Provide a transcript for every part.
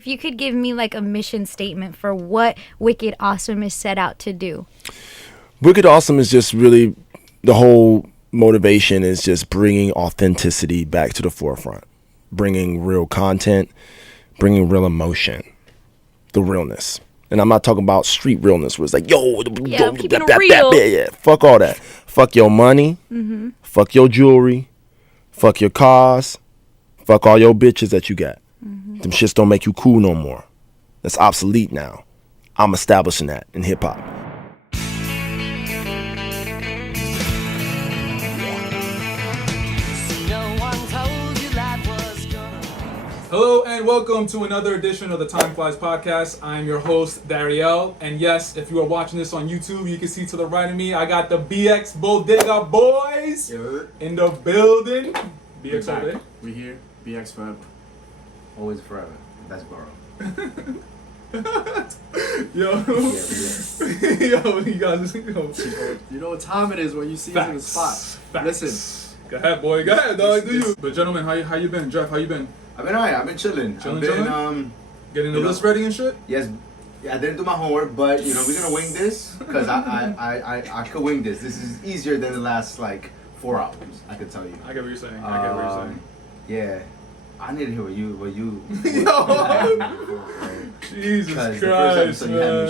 If you could give me like a mission statement for what Wicked Awesome is set out to do. Wicked Awesome is just really, the whole motivation is just bringing authenticity back to the forefront, bringing real content, bringing real emotion, the realness. And I'm not talking about street realness where it's like, fuck all that. Fuck your money, fuck your jewelry, fuck your cars, fuck all your bitches that you got. Them shits don't make you cool no more. That's obsolete now. I'm establishing that in hip hop. Hello and welcome to another edition of the Time Flies podcast. I'm your host, Dariel. And yes, if you are watching this on YouTube, you can see to the right of me, I got the BX Bodega boys in the building. BX all day. We here. BX forever. Always forever. That's Borough. Yo, you guys, you know what time it is when you see us in the spot. Facts. Listen. Go ahead, boy. Go ahead, dog. Do you? But gentlemen, how you been? Jeff, how you been? I've been alright. I've been chilling. Getting the list ready and shit? Yes. Yeah, I didn't do my homework, but you know we're gonna wing this because I could wing this. This is easier than the last like 4 albums. I could tell you. I get what you're saying. Yeah. I need to hear what you. Jesus Christ, the first episode, man.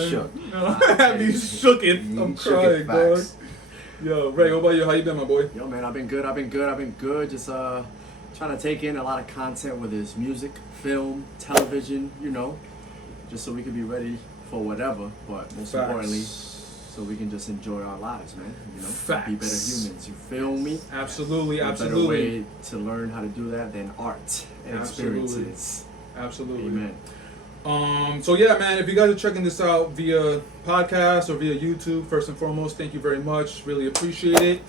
You had me shook. Had me shook it. I'm crying, dog. Yo, Ray, what about you? How you been, my boy? Yo, man, I've been good. Just trying to take in a lot of content, whether it's music, film, television, you know, just so we can be ready for whatever. But most importantly, so we can just enjoy our lives, man. You know, be better humans. You feel me? Absolutely. A better way to learn how to do that than art and experiences. Absolutely. Amen. So yeah, man, if you guys are checking this out via podcast or via YouTube, first and foremost, thank you very much. Really appreciate it.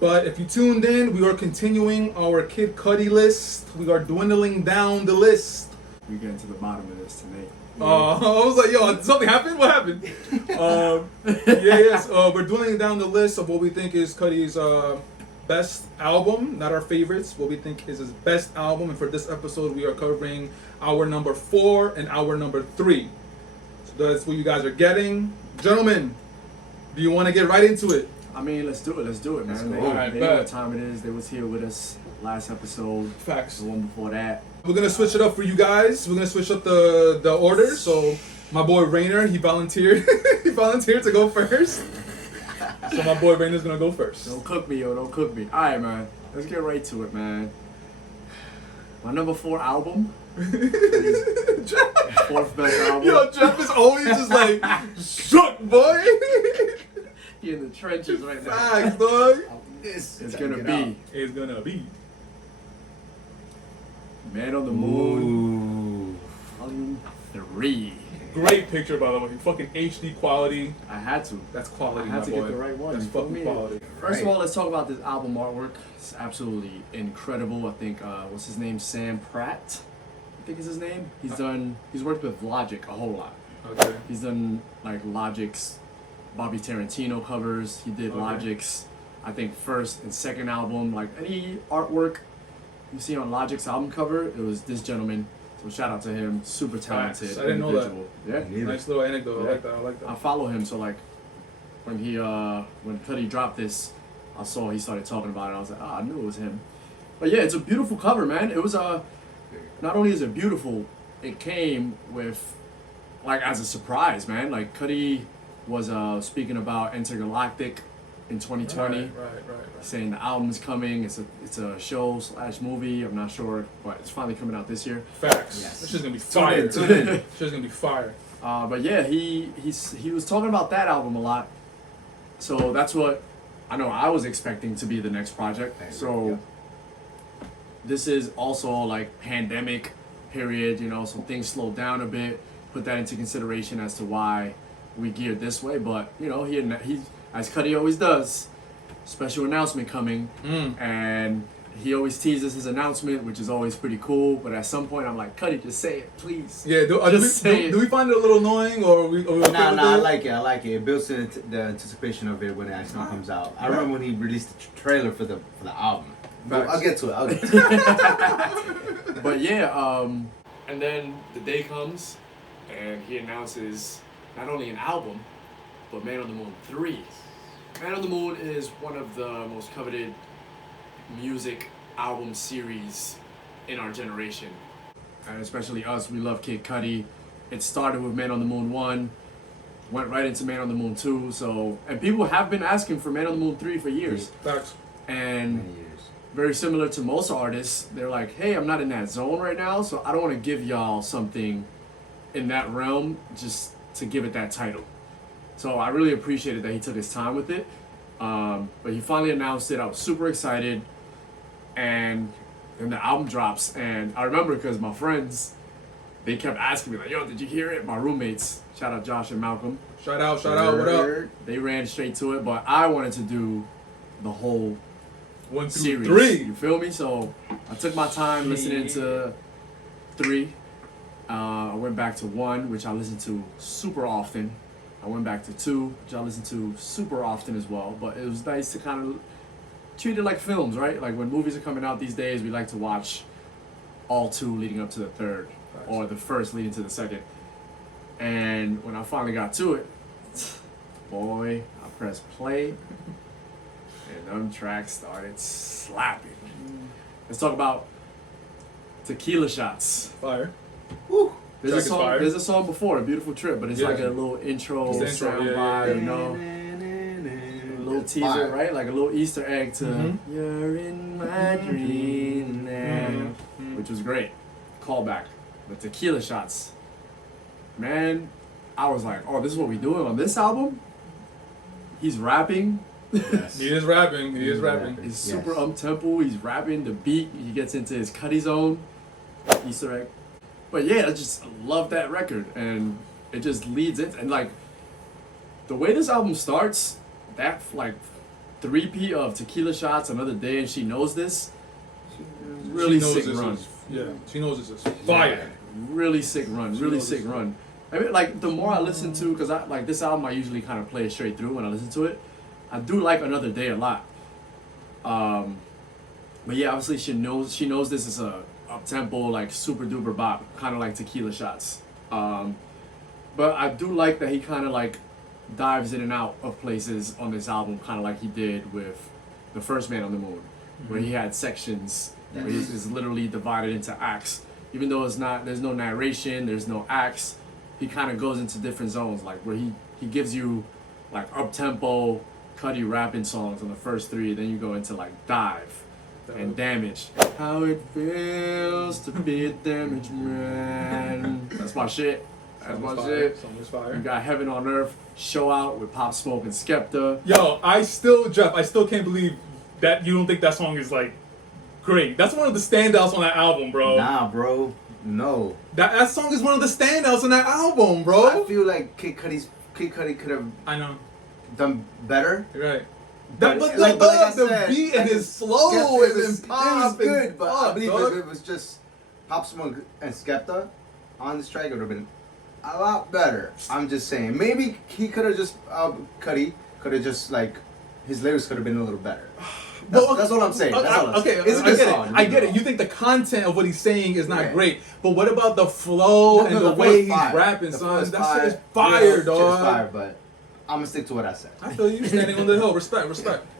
But if you tuned in, we are continuing our KidCudi list. We are dwindling down the list. We're getting to the bottom of this tonight. I was like, yo, did something happen? What happened? We're dwindling down the list of what we think is Cudi's best album, not our favorites, what we think is his best album. And for this episode, we are covering our number 4 and our number 3. So that's what you guys are getting. Gentlemen, do you want to get right into it? I mean, let's do it, man. They know what time it is. They was here with us last episode. Facts. The one before that. We're going to switch it up for you guys. We're going to switch up the order. So my boy Rainer, he volunteered. He volunteered to go first. So my boy Rainer's going to go first. Don't cook me, yo. Don't cook me. All right, man. Let's get right to it, man. My number 4 album. Fourth best album. Yo, Jeff is always just like, shook, boy. He in the trenches right now. Facts, dog. It's gonna be. It's gonna be. Man on the Moon. Volume 3. Great picture, by the way. Fucking HD quality. I had to. That's quality, I had to boy. get the right one. That's fucking quality. First of all, let's talk about this album artwork. It's absolutely incredible. I think, what's his name? Sam Pratt, I think is his name. He's worked with Logic a whole lot. Okay. He's done like Logic's Bobby Tarantino covers. He did Logic's, I think, first and second album. Like any artwork you see on Logic's album cover, it was this gentleman. So shout out to him. Super talented. I didn't know that. Yeah. Nice little anecdote. Yeah. I like that. I follow him, so like when Cudi dropped this, I saw he started talking about it. I was like, I knew it was him. But yeah, it's a beautiful cover, man. It was not only is it beautiful, it came with like as a surprise, man. Like Cudi was speaking about Intergalactic in 2020, Right. saying the album's coming. It's a show / movie. I'm not sure, but it's finally coming out this year. Facts. Yes. This shit's gonna be fire. Tune in. This shit's gonna be fire. But yeah, he was talking about that album a lot. So that's what I know I was expecting to be the next project. So this is also like pandemic period, you know, so things slowed down a bit. Put that into consideration as to why we geared this way. But you know, he as Cudi always does, special announcement coming, and he always teases his announcement, which is always pretty cool. But at some point, I'm like, Cudi, just say it, please. Yeah, do we find it a little annoying, or are we Nah, I like it. It builds the anticipation of it when it actually comes out. I remember when he released the trailer for the album. I'll get to it. But yeah, And then the day comes, and he announces not only an album, but Man on the Moon 3. Man on the Moon is one of the most coveted music album series in our generation. And especially us, we love KidCudi. It started with Man on the Moon 1, went right into Man on the Moon 2. So, and people have been asking for Man on the Moon 3 for years. Facts. And Many years. very similar to most artists, they're like, hey, I'm not in that zone right now, so I don't want to give y'all something in that realm just to give it that title. So I really appreciated that he took his time with it. But he finally announced it. I was super excited. And then the album drops. And I remember because my friends, they kept asking me, like, yo, did you hear it? My roommates, shout out Josh and Malcolm, Shout out, what up? they ran straight to it. But I wanted to do the whole 1, 2, series. 3. You feel me? So I took my time listening to 3. I went back to 1, which I listened to super often. I went back to 2, which I listened to super often as well. But it was nice to kind of treat it like films, right? Like when movies are coming out these days, we like to watch all 2 leading up to the 3rd, or the 1st leading to the 2nd. And when I finally got to it, boy, I pressed play, and them tracks started slapping. Let's talk about Tequila Shots. Fire. Woo. Track is fire. There's a song before, A Beautiful Trip, but it's Yeah. like a little intro, It's the intro, sound yeah, vibe, yeah. you know, a little teaser, Fire. right? Like a little Easter egg to Mhm. You're in my dream now, which was great. Callback, the Tequila Shots. Man, I was like, oh, this is what we doing on this album? He's rapping. Yes. He is rapping. He is He's rapping. rapping. He's super Yes. up-tempo, he's rapping, the beat, he gets into his Cudi zone, Easter egg. But yeah, I just love that record, and it just leads it, and like, the way this album starts, that like 3P of Tequila Shots, Another Day, and She Knows This, really She knows sick this run. is- yeah, she knows this is fire. Really sick run, She really knows sick this. run. I mean, like, the more I listen to, because I like this album, I usually kind of play it straight through when I listen to it. I do like Another Day a lot. But yeah, obviously she knows this is a up tempo, like super duper bop, kind of like Tequila Shots. But I do like that he kind of like dives in and out of places on this album, kind of like he did with the first Man on the Moon, where he had sections where he's literally divided into acts. Even though there's no narration, there's no acts, he kind of goes into different zones, like where he gives you like up tempo, Cudi rapping songs on the first 3, then you go into like Dive and Damage. How it feels to be a damaged man. That's my shit. That's my shit. Song is You fire. got Heaven on Earth, Show Out with Pop Smoke and Skepta. Yo, Jeff, I still can't believe that you don't think that song is like great. That's one of the standouts on that album, bro. Nah, bro. No. That song is one of the standouts on that album, I bro. feel like Kid Cudi could have I know. done better. You're right. But But like I the said, beat like, and his flow it and was, his pop it was good, but I fuck, believe dog. if it was just Pop Smoke and Skepta on this track, it would have been a lot better. I'm just saying. Maybe he could have just Cudi could have just like his lyrics could have been a little better. That's what I'm saying. That's all I'm saying. It's a I good get song. it. I get it. You think the content of what he's saying is not Yeah. great, but what about the flow and the way he's fire. rapping, The flow son? is That shit is Real fire, shit is dog. fire, but I'm gonna stick to what I said. I feel you standing on the hill. Respect.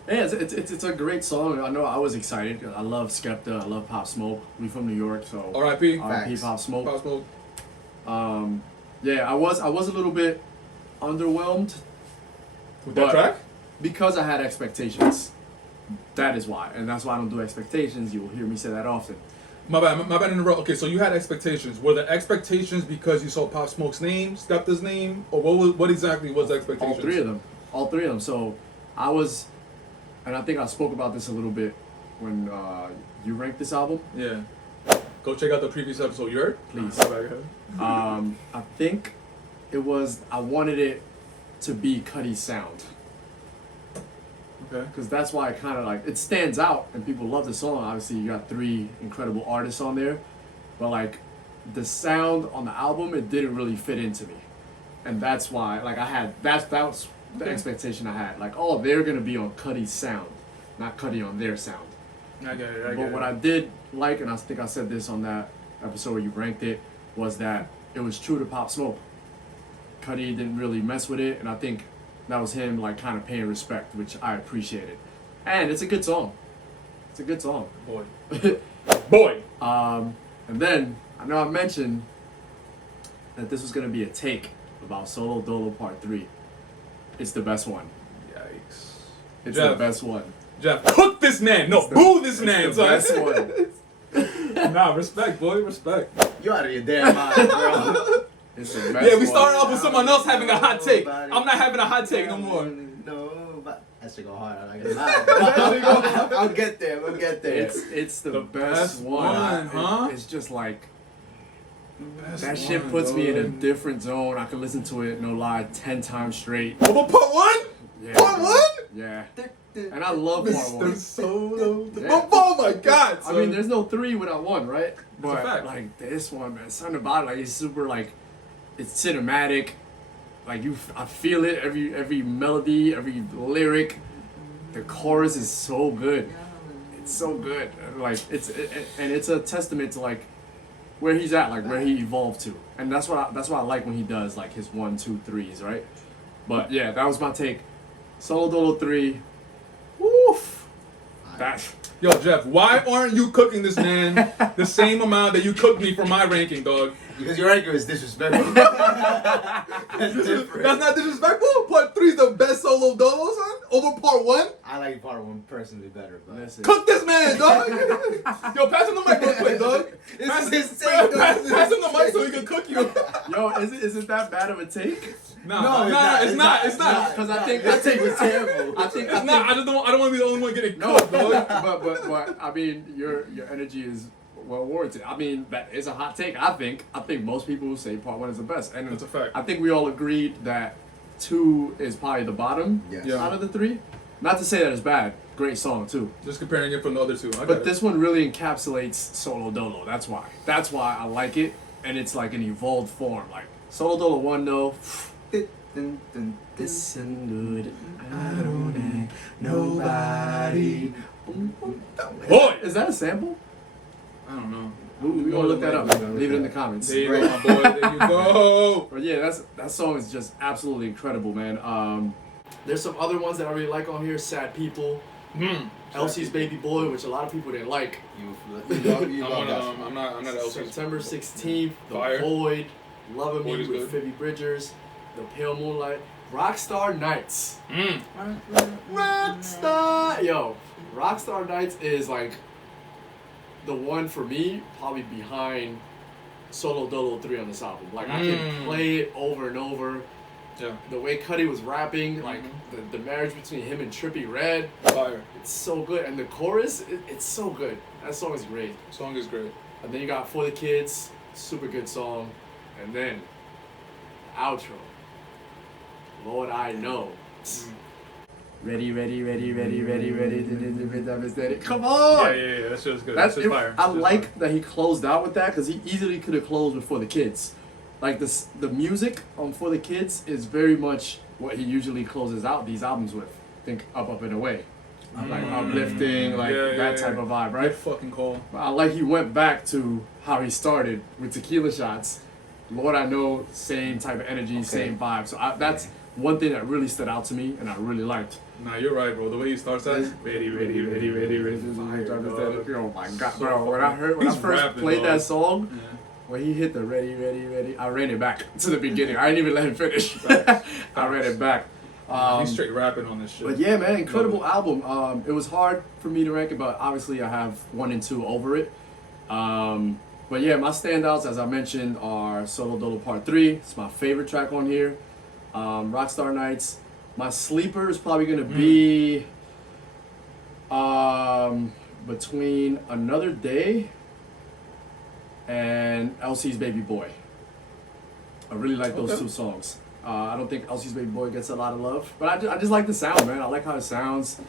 Yeah, it's a great song. I know I was excited. I love Skepta. I love Pop Smoke. We from New York, so R.I.P. R.I.P. Facts. Pop Smoke. Pop Smoke. Yeah, I was a little bit underwhelmed With But- that track? because I had expectations. That is why, and that's why I don't do expectations. You will hear me say that often. My bad in the row. Okay, so you had expectations. Were the expectations because you saw Pop Smoke's name, Skepta's name, or what exactly was the expectations? All three of them. So I was, and I think I spoke about this a little bit when you ranked this album. Yeah. Go check out the previous episode. You heard? Please. Go ahead. I think it was I wanted it to be Cudi's sound. Okay. Because that's why it kind of like it stands out and people love the song. Obviously, you got 3 incredible artists on there, but like the sound on the album, it didn't really fit into me, and that's why like I had that was the Okay. expectation I had. Like, oh, they're gonna be on Cudi's sound, not Cudi on their sound. I get it. But what I did like, and I think I said this on that episode where you ranked it, was that it was true to Pop Smoke. Cudi didn't really mess with it, and I think that was him like kind of paying respect, which I appreciated. And it's a good song. It's a good song. Boy. Boy. And then I know I mentioned that this was gonna be a take about Solo Dolo Part 3. It's the best one. Yikes. It's Jeff. the best one. Jeff, cook this man. No, boo this man. It's the best one. Nah, respect, boy, respect. You out of your damn mind, bro. It's the best Yeah, we one. started off with someone else having a hot take. Nobody- I'm not having a hot take no more. No, but that should go hard. I'm not gonna lie. I'll get there. We'll get there. It's the, The best best one. one, huh? It's just like Best that shit one, puts me in a dog. different zone. I could listen to it, no lie, 10 times straight. Over part one? Yeah. Part one? Yeah. And I love part one. Mr. Solo. Yeah. Oh my god. I mean, there's no 3 without 1, right? But fact. like this one, man, something about it, like it's super like it's cinematic. Like I feel it every melody, every lyric. The chorus is so good. It's so good. Like and it's a testament to like where he's at, like where he evolved to, and that's what I like when he does like his 1, 2, 3s, right? But yeah, that was my take. Solo Dolo 3. Woof. That. Yo, Jeff, why aren't you cooking this man the same amount that you cooked me for my ranking, dog? Because your ranking is disrespectful. That's different. That's not disrespectful. Part 3 is the best solo dolo, son. Over part 1. I like part 1 personally better, but Listen. Cook this man, dog. Yo, pass him the mic real quick, dog. Pass, This is insane, pass, dog. pass him the mic so he can cook you. Yo, is it that bad of a take? Nah, it's not. Because I think that take was terrible. I think It's not. I don't want to be the only one getting No, cooked, dog. but I mean, your energy is well warranted. I mean, that is a hot take. I think most people say part 1 is the best, and That's a fact. I think we all agreed that 2 is probably the bottom Yes. Yeah. out of the 3. Not to say that it's bad. Great song too. Just comparing it from the other two. I got But it. this one really encapsulates Solo Dolo. That's why. That's why I like it, and it's like an evolved form. Like Solo Dolo 1 though. Listen good. I don't need nobody. Boy! Is that a sample? I don't know. We gonna look that up. Leave it in the comments. There you go, my boy. There you go. But yeah, that song is just absolutely incredible, man. There's some other ones that I really like on here. Sad People, Elsie's Baby Boy, which a lot of people didn't like. You I'm love one that of song. them. I'm not an LC. September 16th, The Fire. Void, Loving Void Me is with good. Phoebe Bridgers, The Pale Moonlight, Rockstar Nights. Rockstar! Yo, Rockstar Nights is like the one for me, probably behind Solo Dolo 3 on this album. Like, I can play it over and over. Yeah. The way Cudi was rapping, like the marriage between him and Trippie Redd, Fire. it's so good. And the chorus, it's so good. That song is great. Song is great. And then you got For the Kids, super good song. And then, outro. Lord, I know. Ready. Come on! Yeah. That shit was good. That's That shit's fire. I That shit's like fire. that he closed out with that because he easily could have closed with For the Kids. Like the music on For the Kids is very much what he usually closes out these albums with. Think Up and Away. Like uplifting, like that type of vibe, right? Good fucking call. But I like he went back to how he started with Tequila Shots. Lord, I know, same type of energy, same vibe. So that's one thing that really stood out to me and I really liked. Nah, you're right, bro. The way he starts that. Ready. Fire, dog. Oh my god, So bro! When I He's first rapping, played dog. that song, Yeah. when he hit the ready, I ran it back to the beginning. I didn't even let him finish. I ran it back. He's straight rapping on this shit. But yeah, man, incredible album. It was hard for me to rank it, but obviously I have 1 and 2 over it. But yeah, my standouts, as I mentioned, are Solo Dolo Part 3. It's my favorite track on here. Rockstar Nights. My sleeper is probably gonna be between Another Day and Elsie's Baby Boy. I really like those Okay. two songs. I don't think Elsie's Baby Boy gets a lot of love, but I just like the sound, man. I like how it sounds.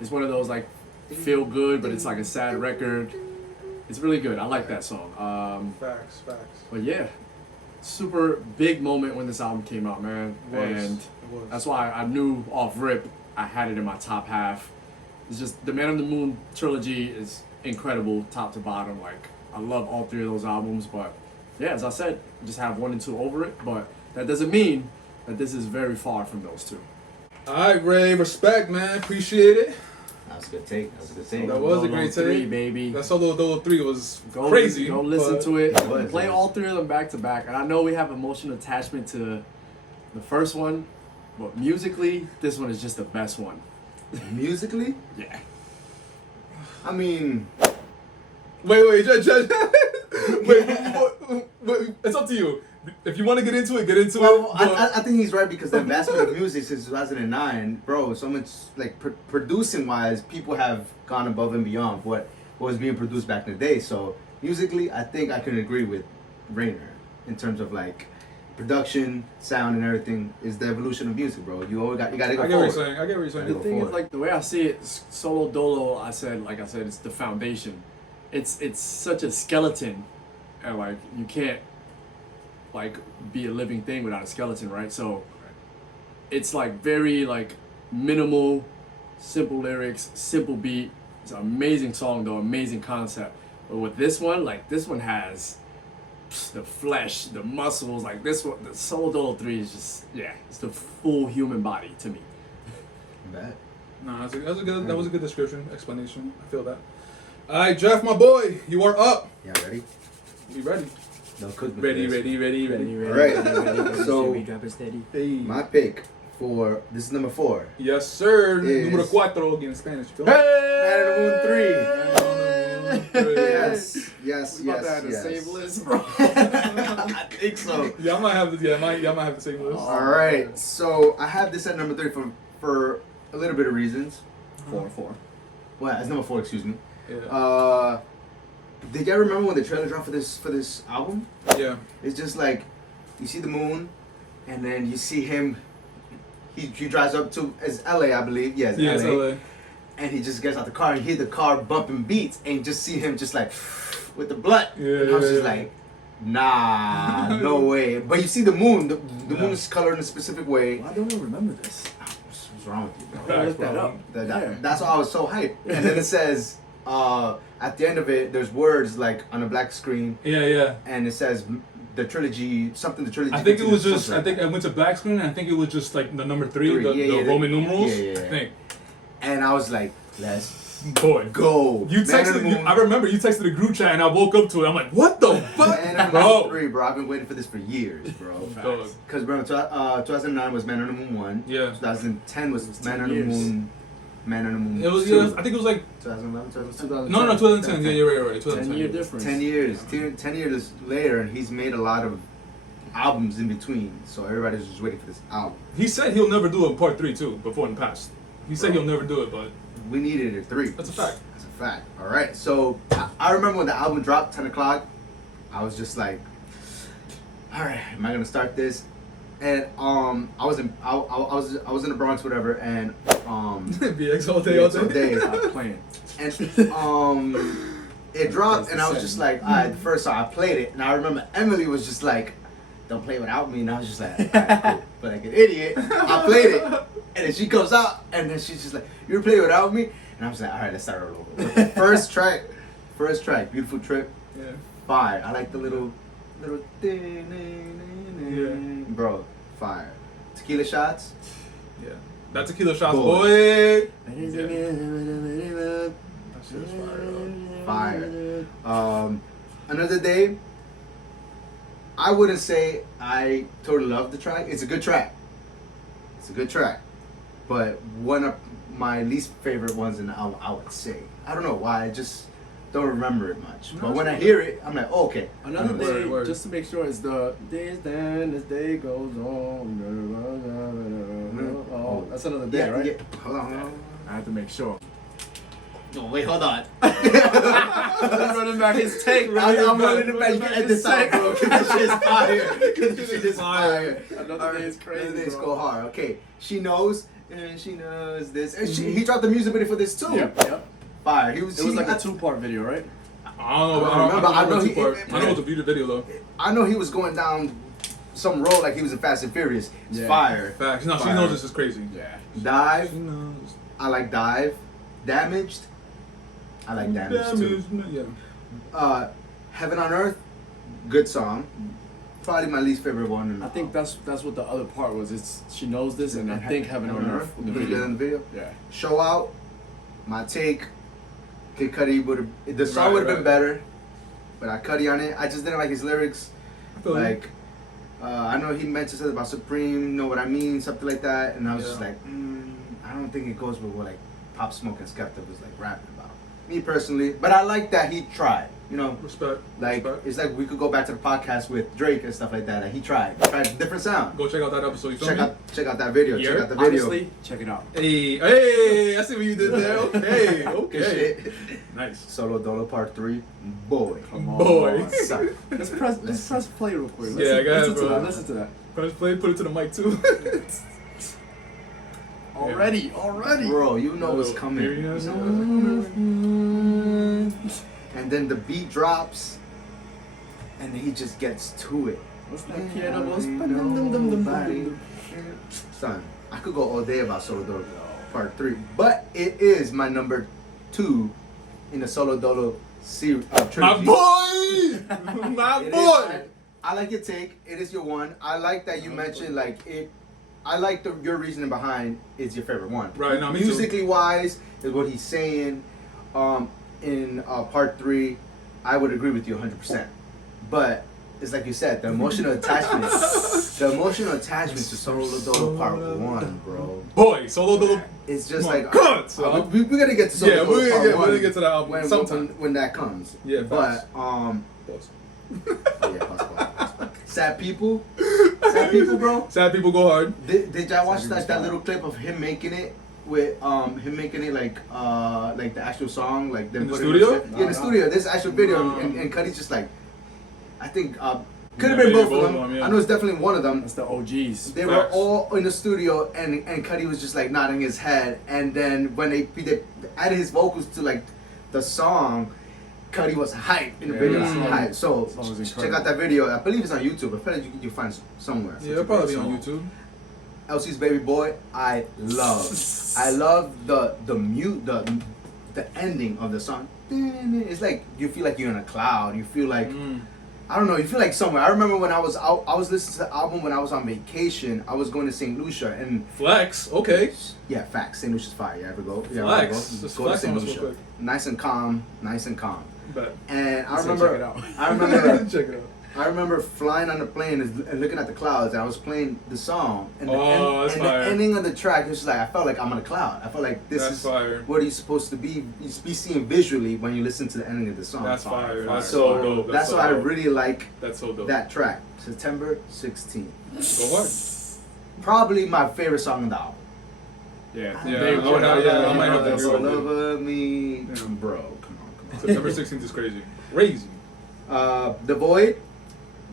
It's one of those like feel good, but it's like a sad record. It's really good. I like that song. Facts. But yeah, super big moment when this album came out, man. It was. And It was. that's why I knew off rip I had it in my top half. It's just the Man on the Moon trilogy is incredible, top to bottom. Like I love all 3 of those albums, but yeah, as I said, just have 1 and 2 over it. But that doesn't mean that this is very far from those two. All right, Ray, respect, man. Appreciate it. That was a good take. That was a good take. That was a great Three, take. baby. That Solo Dolo 3 was Go crazy. Go listen but- to it. It was, Play it was. all 3 of them back to back. And I know we have emotional attachment to the first one, but musically, this one is just the best one. Musically, Yeah. I mean, Wait, Judge. Wait, it's up to you. If you want to get into it, get into well, it. but- I think he's right because the advancement of music since 2009, bro, so much like producing wise, people have gone above and beyond what was being produced back in the day. So musically, I think I can agree with Rainer in terms of like production, sound, and everything is the evolution of music, bro. You gotta go I get what forward. you're saying. I get what you're saying. The Go thing is, forward. like, the way I see it, Solo Dolo, like I said, it's the foundation. It's such a skeleton, and like you can't like be a living thing without a skeleton, right? So it's like very like minimal, simple lyrics, simple beat. It's an amazing song though, amazing concept. But with this one, like this one has the flesh, the muscles. Like this one, the Solo Dolo 3 is just it's the full human body to me. Bet. No, that was a good description, explanation. I feel that. All right, Jeff, my boy, you are up. Yeah, ready? Be ready. Don't cook me. Ready. Alright, so Hey. my pick for this is number 4. Yes, sir. Is- Número cuatro in Spanish. Feel me? Man of the Moon 3. Hey. Yes, We about to have the yes. same list, bro. I think so. Yeah, I might have the I might have the same list. All right, so I have this at number 3 for a little bit of reasons. 4-4. Well, it's number 4, excuse me. Yeah. Did y'all remember when the trailer dropped for this album? Yeah. It's just like you see the moon, and then you see him. He drives up to LA, I believe. Yes, Yeah, it's LA. And he just gets out the car and hear the car bumping beats, and you just see him just like with the blunt. Yeah, and I was yeah, just yeah. like, nah, no way. But you see the moon. The moon is colored in a specific way. Why don't I remember this? What's wrong with you, bro? I gotta look that bro. up. That's why I was so hyped. And then it says, at the end of it, there's words like on a black screen, Yeah. and it says the trilogy, something the trilogy. I think it was continues, just. something I like think I went to black screen. And I think it was just like the number 3, the yeah, Roman numerals. yeah. I think. that. And I was like, let's Boy, go. You Man of the texted. Moon. I remember you texted the group chat, and I woke up to it. I'm like, what the fuck, Man of the Moon bro? 3, bro. I've been waiting for this for years, bro. Dog. Because remember, 2009 was Man on the Moon 1. Yeah. 2010 was It's Man 10 on the years. Moon. Man on the Moon. It was. 2. Yeah, I think it was like 2011, 2010. 2010. no, 2010. Yeah, you're right. 2010. 10-year difference. 10 years. 10 years later, and he's made a lot of albums in between. So everybody's just waiting for this album. He said he'll never do a part 3 too. Before in the past, he said he'll never do it, but We needed a 3. that's a fact. That's a fact. All right. So I remember when the album dropped, 10 o'clock. I was just like, all right, am I gonna start this? And I was in the Bronx, whatever, and BX all day, all BX all day. day. Stop playing. and it dropped, and I was just like, all right, the first song I played it, and I remember Emily was just like, don't play without me, and I was just like, all right, cool. But like an idiot, I played it, and then she goes out, and then she's just like, you play without me, and I was like, all right, let's start all over. But the first track, Beautiful Trip, Yeah. fire. I like the little Yeah. bro, fire. Tequila shots, Yeah. That tequila shots, Boy. boy. That That shit was fire. fire. Another Day. I wouldn't say I totally love the track. It's a good track. But one of my least favorite ones in the album, I would say. I don't know why. I just don't remember it much. But when I hear it, I'm like, oh, okay. Another I know this. day, word. just to make sure, is the days then as day goes on. Oh, that's another day, Yeah, right? yeah. Hold on. I have to make sure. No, wait, hold on. Running back his take. I'm running it back. You can edit this out, bro. Because this shit is fire. Because this shit is fire. Another day is crazy, Another Day's bro. go hard. Okay, she knows, and she knows this. And he dropped the music video for this too. Yep. Fire. It was like a 2-part video, right? I don't know. I don't remember. I know he- I know it's a beauty video though. I know he was going down some road like he was in Fast and Furious. It's Yeah. fire. Facts. No, she Fire. knows this is crazy. Yeah. Dive. She knows. I like Dive. Damaged. I like Damaged too. Yeah. Heaven on Earth. good song. Probably my least favorite one. In the I think that's what the other part was. It's she knows this, and I think Heaven on Earth in the video. In the video. Yeah. Show Out. My take. KidCudi would have. The song would have been better, but I Cudi on it. I just didn't like his lyrics. Like, I know he mentioned something about Supreme, know what I mean, something like that, and I was just like, I don't think it goes with what like Pop Smoke and Skepta was like rapping about. Me personally, but I like that he tried. You know, Respect. like Respect. it's like we could go back to the podcast with Drake and stuff like that. Like he tried a different sound. Go check out that episode. You feel me? Check out that video. Yeah. Check out the video. Honestly, check it out. Hey, I see what you did there. Okay, Good okay. shit. Nice. Solo Dolo Part 3. Boy. Come on. Boy. Son. Let's press play real quick. Yeah, go ahead, listen to bro. that. Listen to that. Press play, put it to the mic too. Already. Bro, you know what's Oh, coming. here he You is. know what's coming. And then the beat drops, and then he just gets to it. What's that piano goes? Son, I could go all day about Solo Dolo Part 3, but it is my number 2 in the Solo Dolo series. My Trilogy. boy! My It is- boy! I like your take. It is your one. I like that you mentioned like it. I like your reasoning behind is your favorite one. Right, no, me too. Musically wise is what he's saying. In Part 3, I would agree with you 100%. But it's like you said, the emotional attachment. The emotional attachment to Solo Dolo Part 1, bro. Boy, Solo Dolo. It's just My like God, son. we're gonna get to Solo Yeah, Dolo we're Part 1 gonna get to that album sometime. when that comes. Yeah, facts. but Pause. yeah, pause. Sad people, bro. Sad people go hard. Did y'all watch Sad that people's little clip of him making it with him making it like the actual song like them In the putting studio? it in the studio. This actual video No. and Cudi's just like I think could Yeah, have been maybe both of them. yeah. I know it's definitely one of them. That's the OGs. They were Facts. all in the studio and Cudi was just like nodding his head and then when they added his vocals to like the song. Cudi was hype in the Yeah, video. that song- Hype. So that song was check incredible. out that video. I believe it's on YouTube. I feel like you can find it somewhere. Yeah, it'll probably be on YouTube. LC's Baby Boy, I love the ending of the song. It's like you feel like you're in a cloud. You feel like I don't know. You feel like somewhere. I remember when I was out, I was listening to the album when I was on vacation. I was going to St. Lucia and Flex, okay. yeah, facts. St. Lucia's fire. You ever go? Yeah, Flex. Go Just to flex St. on us real Lucia. quick. Nice and calm. Bet. And I Let's remember, check it out. I remember. Check it out. I remember flying on the plane and looking at the clouds. And I was playing the song, and, that's the fire. ending of the track was like I felt like I'm on a cloud. I felt like this That's is fire. what you're supposed to be seeing visually when you listen to the ending of the song. That's fire. That's so so dope. that's so why I dope. really like That's so dope. that track. September 16th. Go hard. Probably my favorite song on the album. Yeah. Yeah, They I would have- yeah, I might have to agree with you. Love me, Yeah. bro. Come on. September 16th is crazy. Crazy. The Void.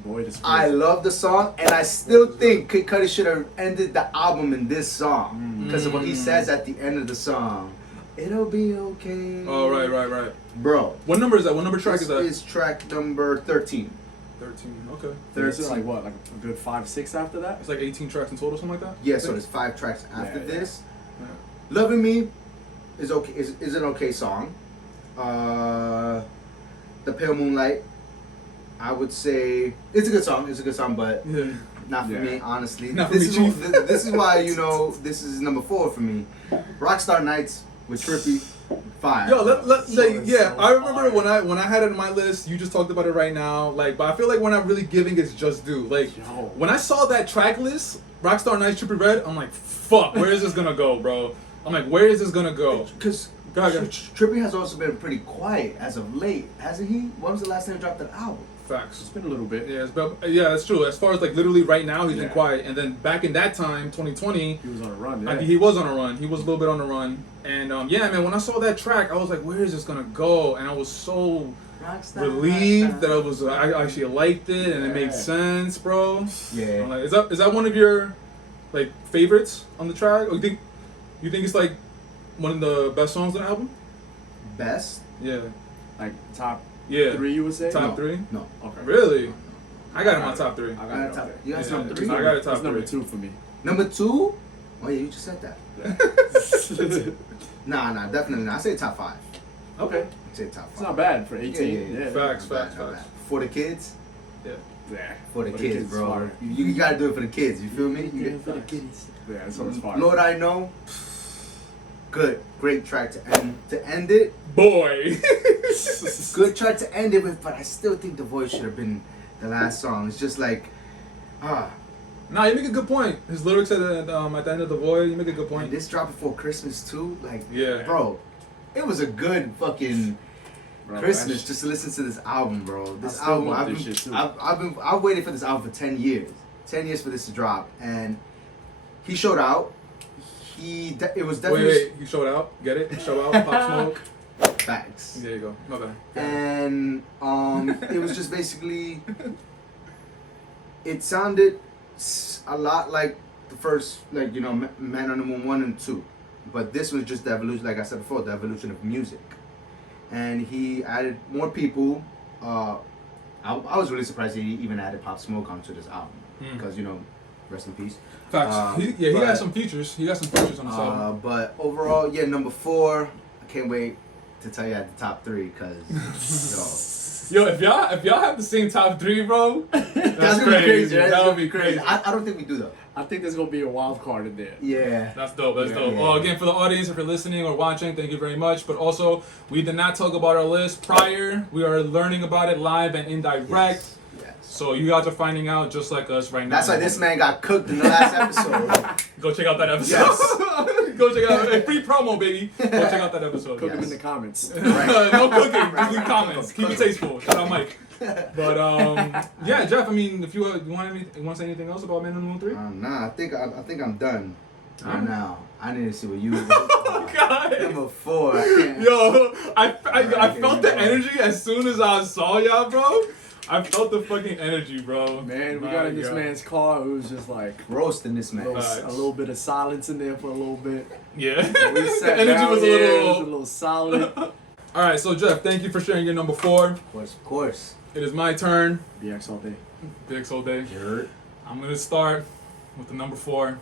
Boy, this I love the song, and I still think Kid Cudi should have ended the album in this song because of what he says at the end of the song. It'll be okay. Oh, right. Bro. What number is that? What number track This is that? is track number 13. 13. Okay. This is like what, like a good 5-6 after that? It's like 18 tracks in total, something like that? Yeah, so there's 5 tracks after Yeah. this. Yeah. Loving Me is okay. Is an okay song. The Pale Moonlight, I would say it's a good song. It's a good song, but Yeah. not for Yeah. me, honestly. Not for this me, is Chief. this is why this is number 4 for me. Rockstar Nights with Trippy, fire. Yo, let's say, So yeah. I remember fire. when I had it in my list. You just talked about it right now. Like, but I feel like we're not really giving its just due. Like, Yo. when I saw that track list, Rockstar Nights, Trippy Red, I'm like, fuck, where is this gonna go, bro? I'm like, where is this gonna go? Because Go ahead. Trippy has also been pretty quiet as of late, hasn't he? When was the last time he dropped an album? Facts. It's been a little bit. Yeah, yeah, that's true. As far as like literally right now, he's been Yeah. quiet. And then back in that time, 2020, He was on a run, yeah. he was on a run. He was a little bit on a run. And yeah, man, when I saw that track, I was like, where is this gonna go? And I was so relieved that I actually liked it and it made Yeah. sense, bro. Yeah. I'm like, is that one of your like favorites on the track? Or you think it's like one of the best songs on the album? Best? Yeah. Like top Yeah. 3, you would say? Top No. 3? No. Okay. Really? I got him on top 3. I got I it got top- okay. you got Yeah, number 3? I got it top That's number 3. 2 for me. Number 2? Oh yeah, you just said that. Yeah. Nah, definitely not. I say top 5. Okay. I say top 5. It's not bad for 18. Yeah. Facts. Not bad. For the kids, Yeah. For the kids, bro. fire. You gotta do it for the kids. You feel me? You Yeah, for the kiddies. Yeah, that song's fire. Lord, I know. Good, great track to end it. Boy. Good track to end it with, but I still think The Voice should have been the last song. It's just like, Nah, you make a good point. His lyrics at the end of The Void, you make a good and point. this dropped before Christmas too. Like, Yeah. bro, it was a good fucking Bro, Christmas just to listen to this album, bro. This I still album, love this shit, too. I've waited for this album for 10 years. 10 years for this to drop, and he showed out. It was definitely Wait, you showed out? Get it? Show out, Pop Smoke. facts. There you go. My bad. And it was just basically, it sounded a lot like the first, like, you know, Man on the Moon 1 and 2, but this was just the evolution, like I said before, the evolution of music. And he added more people. I was really surprised he even added Pop Smoke onto this album, because, you know, rest in peace. Facts. He got some features. He got some features on the album. But overall, yeah, number 4. I can't wait to tell you at the top 3, because Yo, if y'all have the same top 3, bro, that's gonna be crazy. right? That would be crazy. I don't think we do though. I think there's gonna be a wild card in there. Yeah. That's dope. That's Yeah, dope. yeah, Well, yeah. again, for the audience, if you're listening or watching, thank you very much. But also, we did not talk about our list prior. We are learning about it live and indirect. Yes. So you guys are finding out just like us right now. That's why this man got cooked in the last episode. Go check out that episode. Yes. Go check out a free promo, baby. Go check out that episode. Cook them Yes. in the comments. Right. No cooking. Just Right. leave comments. Keep it tasteful. Shout out Mike. But yeah, Jeff. I mean, if you want to say anything else about Man on the Moon 3? Nah, I think I'm done right Alright. now. I need to see what you. Oh God. Number 4. I can't. Yo, I felt the energy as soon as I saw y'all, bro. I felt the fucking energy, bro. Man, we My got in this God. man's car. It was just like Roasting this man. Facts. a little bit of silence in there for a little bit. Yeah. We The sat energy down was a here, it was a little. little solid. All right, so Jeff, thank you for sharing your number 4. Of course. It is my turn. BX all day. Big Soul Day. You're I'm gonna start with the number 4.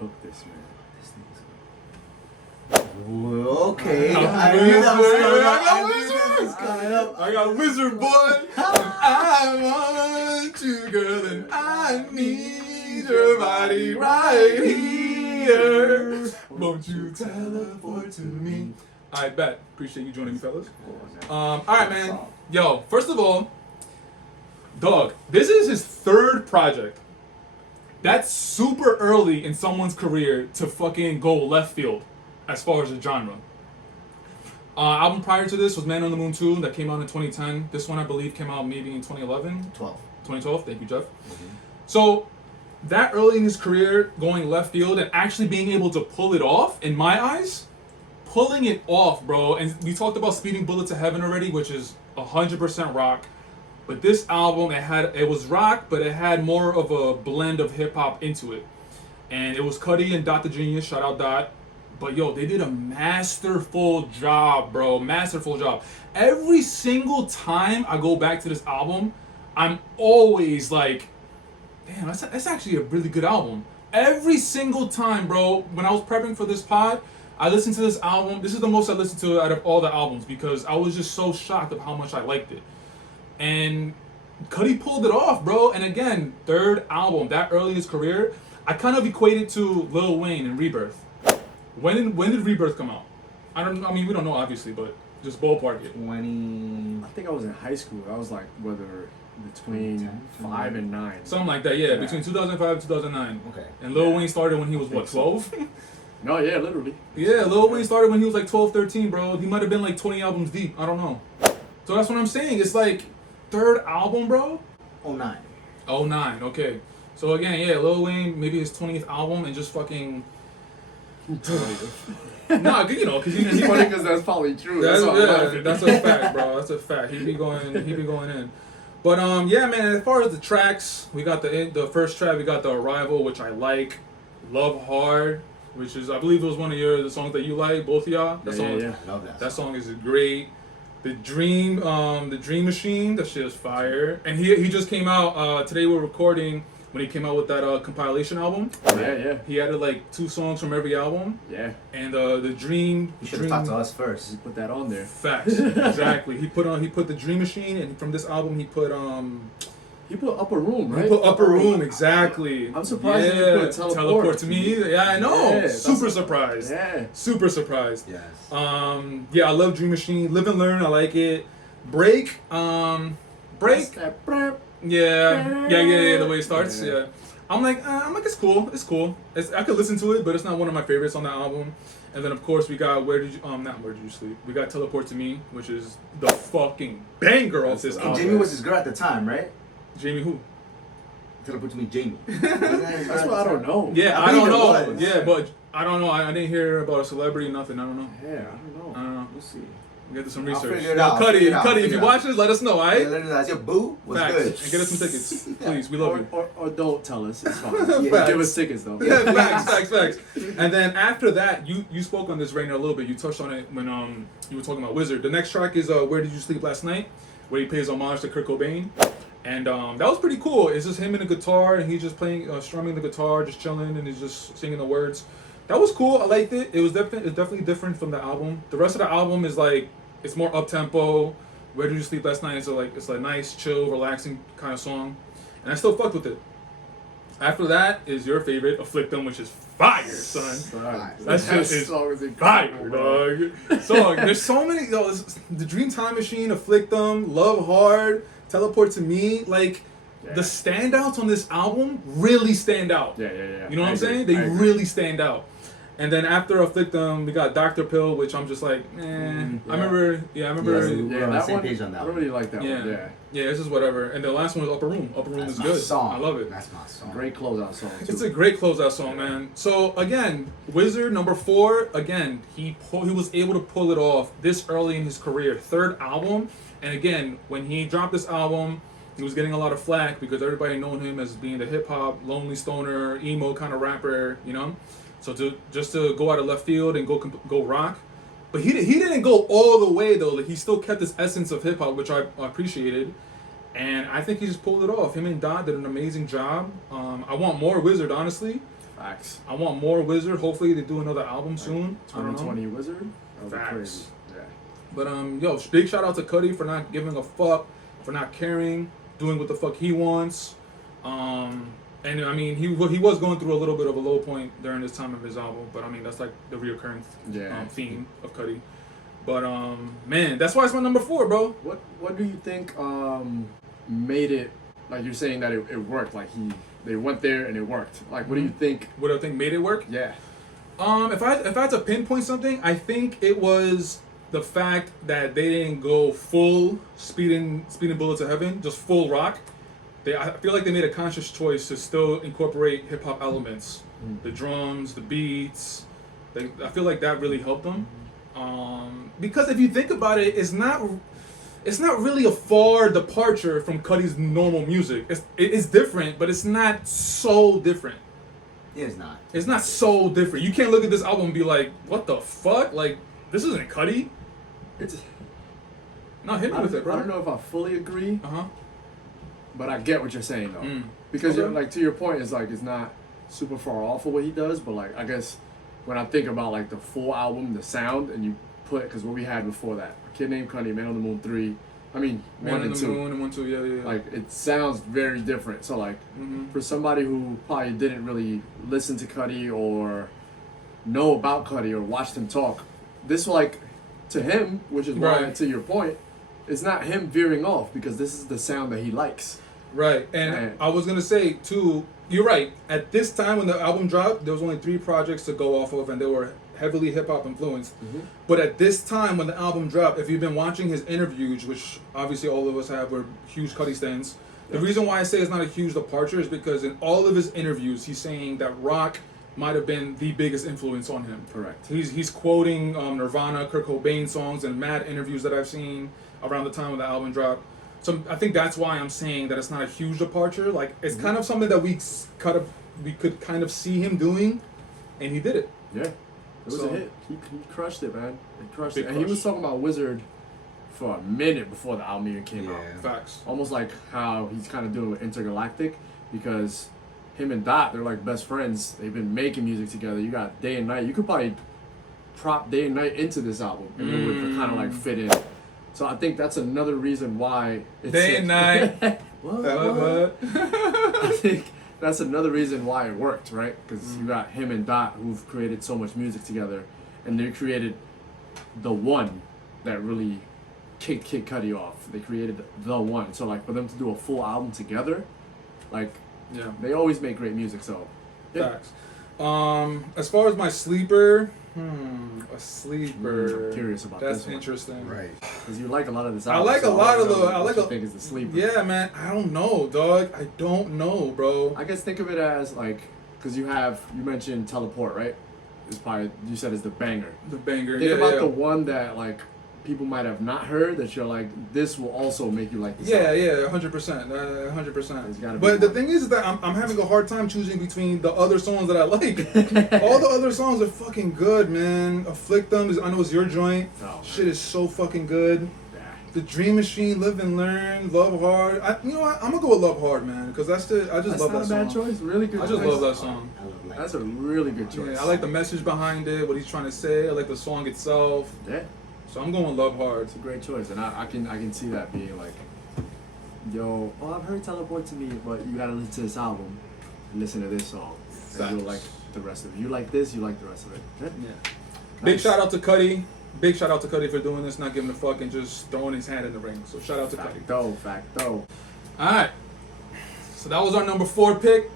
Cook this man. okay. I I knew that was wizard. coming I up. got I knew wizard. that was coming up. I got Wizard Boy. I want you, girl, and I need your body right here. Won't you teleport to me? I bet. Appreciate you joining me, fellas. All right, man. Yo, first of all, dog, this is his 3rd project. That's super early in someone's career to fucking go left field as far as the genre. Album prior to this was Man on the Moon 2 that came out in 2010. This one, I believe, came out maybe in 2011. 2012. Thank you, Jeff. So, that early in his career, going left field and actually being able to pull it off, in my eyes, pulling it off, bro. And we talked about Speeding Bullet to Heaven already, which is 100% rock. But this album, it was rock, but it had more of a blend of hip hop into it. And it was Cudi and Dot the Genius, shout out Dot. But yo, they did a masterful job, bro. Masterful job. Every single time I go back to this album, I'm always like, damn, that's actually a really good album. Every single time, bro, when I was prepping for this pod, I listened to this album. This is the most I listened to out of all the albums because I was just so shocked of how much I liked it. And Cudi pulled it off, bro. And again, 3rd album, that early in his career, I kind of equate it to Lil Wayne and Rebirth. When did Rebirth come out? I mean, we don't know obviously, but just ballpark it. 20. I think I was in high school. I was like between 10, 5 and 9. Something like that, yeah, between 2005 and 2009. Okay. And Lil Wayne started when he was what, 12? No, yeah, literally. Yeah, Lil Wayne started when he was like 12, 13, bro. He might have been like 20 albums deep. I don't know. So that's what I'm saying. It's like 3rd album, bro. 09. 09, okay. So again, yeah, Lil Wayne, maybe his 20th album and just fucking... Nah, you know, because It's funny because that's probably true. That's, why I'm laughing. yeah, that's a fact, bro. That's a fact. He be going in. But yeah, man. As far as the tracks, we got the first track. We got The Arrival, which I like. Love Hard, which is I believe it was one of the songs that you like, both of y'all. That song, yeah. Love that. that song is great. The Dream Machine, that shit is fire. And he just came out today. We're recording when he came out with that compilation album. Yeah. He added like 2 songs from every album, Yeah. and the Dream. You should have talked to us first. Just put that on there. Facts, exactly. He put the Dream Machine, and from this album he put Upper Room, right? He put Upper Room, exactly. I'm surprised he put Teleport to me. Yeah, I know. Yeah, Super surprised. Yeah. Super surprised. Yes. Yeah, I love Dream Machine. Live and Learn, I like it. Break. Break. Yeah. The way it starts. Yeah. Yeah. I'm like, it's cool. It's cool. I could listen to it, but it's not one of my favorites on the album. And then of course we got not Where Did You Sleep? We got Teleport to Me, which is the fucking banger off this And album. Jamie was his girl at the time, right? Jamie who? Teleport to me, Jamie. That's what I don't know. Yeah, I I don't believe know. it was. Yeah, but I don't know. I didn't hear about a celebrity, nothing. I don't know. Yeah, I don't know. We'll see. We got to do some I'll research. figure it out. Cudi, Figure it out. if Figure you it watch this, let us know, Yeah, alright? let us know. Your boo was Facts. good. And get us some tickets. Please, we love you. Or don't tell us. It's fine. Facts. Give us tickets though. Yeah, facts. And then after that, you spoke on this right now a little bit. You touched on it when you were talking about Wizard. The next track is Where Did You Sleep Last Night, where he pays homage to Kurt Cobain. And that was pretty cool. It's just him and the guitar, and he's just playing, strumming the guitar, just chilling, and he's just singing the words. That was cool. I liked it. It was definitely different from the album. The rest of the album is like, it's more up tempo. Where Did You Sleep Last Night? It's a nice, chill, relaxing kind of song, and I still fucked with it. After that is your favorite, Afflictum, which is fire, son. That shit is song is fire, incredible, dog. Song. There's so many. The Dream Time Machine, Afflictum, Love Hard, Teleport to Me. Like the standouts on this album really stand out. Yeah. You know what I'm saying? They really stand out. And then after Afflictum, we got Dr. Pill, which I'm just like, I remember. Yes, Yeah, we're on the that same one. page on that I one. really like that yeah. one. Yeah. Yeah, this is whatever. And the last one was Upper Room. Upper Room That's is my good. song. I love it. That's my song. Great closeout song too. It's a great closeout song, man. So again, Wizard number 4. Again, he was able to pull it off this early in his career, 3rd album. And again, when he dropped this album, he was getting a lot of flack because everybody known him as being the hip hop, lonely stoner, emo kind of rapper, you know. So to go out of left field and go rock, but he didn't go all the way though. Like, he still kept this essence of hip hop, which I appreciated. And I think he just pulled it off. Him and Dot did an amazing job. I want more Wizard, honestly. Facts. I want more Wizard. Hopefully they do another album soon. I don't know. 2020 Wizard. That would be Facts. crazy. Yeah. But big shout out to Cudi for not giving a fuck, for not caring, doing what the fuck he wants. And I mean, he was going through a little bit of a low point during this time of his album. But I mean, that's like the reoccurring theme of Cudi. But man, that's why it's my number 4, bro. What do you think made it, like you're saying that it worked, like they went there and it worked, like what do you think? What do I think made it work? Yeah. If I had to pinpoint something, I think it was the fact that they didn't go full speeding bullet to heaven, just full rock. I feel like they made a conscious choice to still incorporate hip hop elements, the drums, the beats. I feel like that really helped them. Because if you think about it, it's not really a far departure from Cudi's normal music. It is different, but it's not so different. It is not. It's not so different. You can't look at this album and be like, what the fuck? Like, this isn't Cudi. It's. No, hit me with it, bro. I don't know if I fully agree, Uh-huh. but I get what you're saying though. Mm. Because Okay. like to your point, it's like it's not super far off of what he does, but like I guess when I think about like the full album, the sound, and you put, because what we had before that, A Kid Named Cudi, Man on the Moon 3, I mean Man 1 in and the 2. Moon and 1, 2, yeah. Like it sounds very different. So like for somebody who probably didn't really listen to Cudi or know about Cudi or watched him talk, this like to him, which is why Right. to your point, it's not him veering off because this is the sound that he likes. Right, and Right. I was gonna say too, you're right. At this time when the album dropped, there was only 3 projects to go off of, and they were heavily hip hop influenced. But at this time when the album dropped, if you've been watching his interviews, which obviously all of us have, we're huge Cudi stans. The reason why I say it's not a huge departure is because in all of his interviews, he's saying that rock might have been the biggest influence on him. Correct. He's quoting Nirvana, Kurt Cobain songs, and mad interviews that I've seen around the time when the album dropped. So I think that's why I'm saying that it's not a huge departure. Like it's kind of something that we could kind of see him doing, and he did it. Yeah. It was So- a hit. He crushed it, man. He crushed Big it. And he crush. was talking about Wizard for a minute before the album even came out. Yeah. Facts. Almost like how he's kind of doing with Intergalactic, because him and Dot, they're like best friends. They've been making music together. You got Day and Night. You could probably prop Day and Night into this album, and it would kind of like fit in. So I think that's another reason why it's Day and Night. What? What? I think that's another reason why it worked, right? Because you got him and Dot who've created so much music together, and they created the one that really kicked Kid Cudi off. They created the one. So like for them to do a full album together, like Yeah. they always make great music. So yeah. Facts. As far as my sleeper, a sleeper. I'm curious about That's this one. interesting. Right. Because you like a lot of this I album. like so a lot of wanna the. know I what like you a. think is the sleeper. Yeah, man. I don't know, dog. I don't know, bro. I guess think of it as like, because you mentioned Teleport, right? It's probably, you said is the banger. The banger. Think yeah, about yeah. the one that like people might have not heard that you're like, this will also make you like this Yeah, album. yeah, 100%, 100%. There's gotta be But the one. thing is that I'm having a hard time choosing between the other songs that I like. All the other songs are fucking good, man. Afflictum is, I know it's your joint. Oh, Shit is so fucking good. Yeah. The Dream Machine, Live and Learn, Love Hard. You know what? I'm gonna go with Love Hard, man, because I just That's love not that a bad song. choice. Really good I choice. just love that song. I love like That's a really good choice. Yeah, I like the message behind it, what he's trying to say. I like the song itself. Yeah, So I'm going Love Hard. it's a great choice, and I can see that being like, yo, I've heard Teleport to me, but you gotta listen to this album and listen to this song, and you'll like the rest of it. You like this, you like the rest of it. Yeah. Yeah. Big Nice. shout out to Cudi. Big shout out to Cudi for doing this, not giving a fuck and just throwing his hand in the ring. So shout out to Cudi. Facto. Alright. So that was our number 4 pick.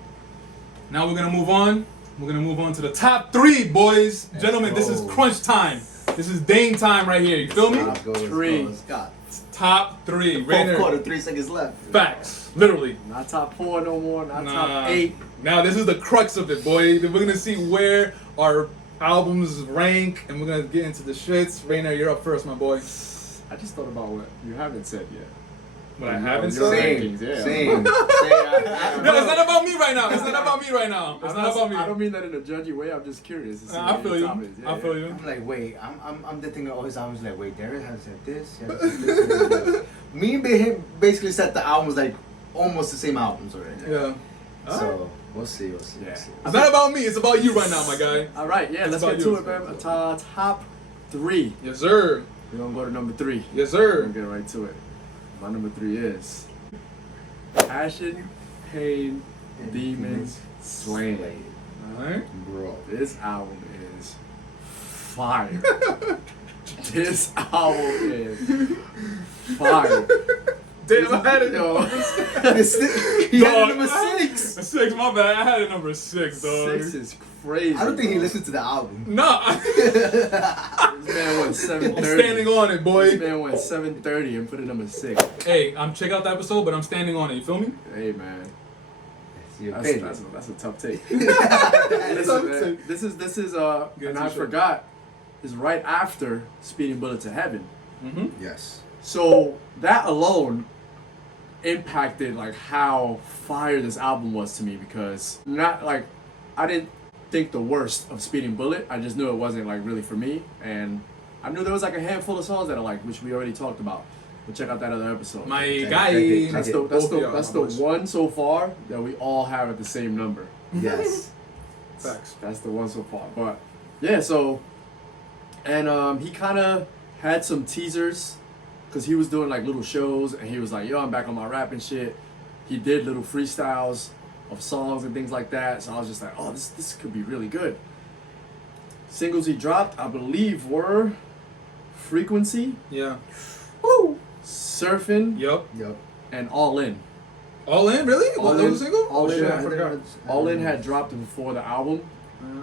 Now we're gonna move on. We're gonna move on to the top 3, boys. Gentlemen, this is go. crunch time. This is Dame time right here. You feel me? Let's go, let's Three. go, let's go. Top 3. Fourth Rainer. quarter, 3 seconds left. Facts. Literally. Not top 4 no more. Not Nah. top 8. Now this is the crux of it, boy. We're gonna see where our albums rank, and we're gonna get into the shits. Rainer, you're up first, my boy. I just thought about what you haven't said yet. What I haven't Your said. rankings, Same, yeah. same. No, it's not about me right now. It's not about me right now. It's not about me. I don't mean that in a judgy way. I'm just curious. To see I what feel your you. top is. Yeah, I feel yeah. you. I'm like, wait, I'm the thing that always I was like, wait, Derek has said this, he has said this, and this. Me and him basically said the albums like almost the same albums already. Yeah. So we'll see. Yeah. It's not about me. It's about you right now, my guy. All right, yeah, let's about get you. to it, man. Top 3. Yes, sir. We're gonna go to number 3. Yes, We're sir. gonna get right to it. My number 3 is Passion, Pain, Demons, Slain. All right. Bro. This album is fire. This album is fire. Damn, I had it. Yo, He had Dog. number 6. 6, my bad. I had it number 6, dog. 6 is crazy. I don't think he bro. listened to the album. Nah. This man went 7:30. I'm standing on it, This boy. man went 7:30 and put it number 6. Hey, I'm check out the episode, but I'm standing on it. You feel me? Hey man, It's your that's, opinion. that's a tough take. Tough Listen, man, take. this is Get and to I the show. forgot, is right after Speeding Bullet to Heaven. Mm-hmm. Yes. So that alone impacted like how fire this album was to me, because not like I didn't think the worst of Speeding Bullet. I just knew it wasn't like really for me, and I knew there was like a handful of songs that I like, which we already talked about. But check out that other episode. My Check guy. it. that's Check the Both of y'all, that's my the boys. one so far that we all have at the same number. Yes. Facts. That's the one so far. But yeah, so and he kind of had some teasers because he was doing like little shows, and he was like, "Yo, I'm back on my rapping shit." He did little freestyles of songs and things like that. So I was just like, "Oh, this could be really good." Singles he dropped, I believe, were Frequency, Yeah. Woo, Surfing, Yup. Yep. and All In. All in, really? All That In. was a single? All Oh, In. shit, I I forgot. All In had dropped before the album.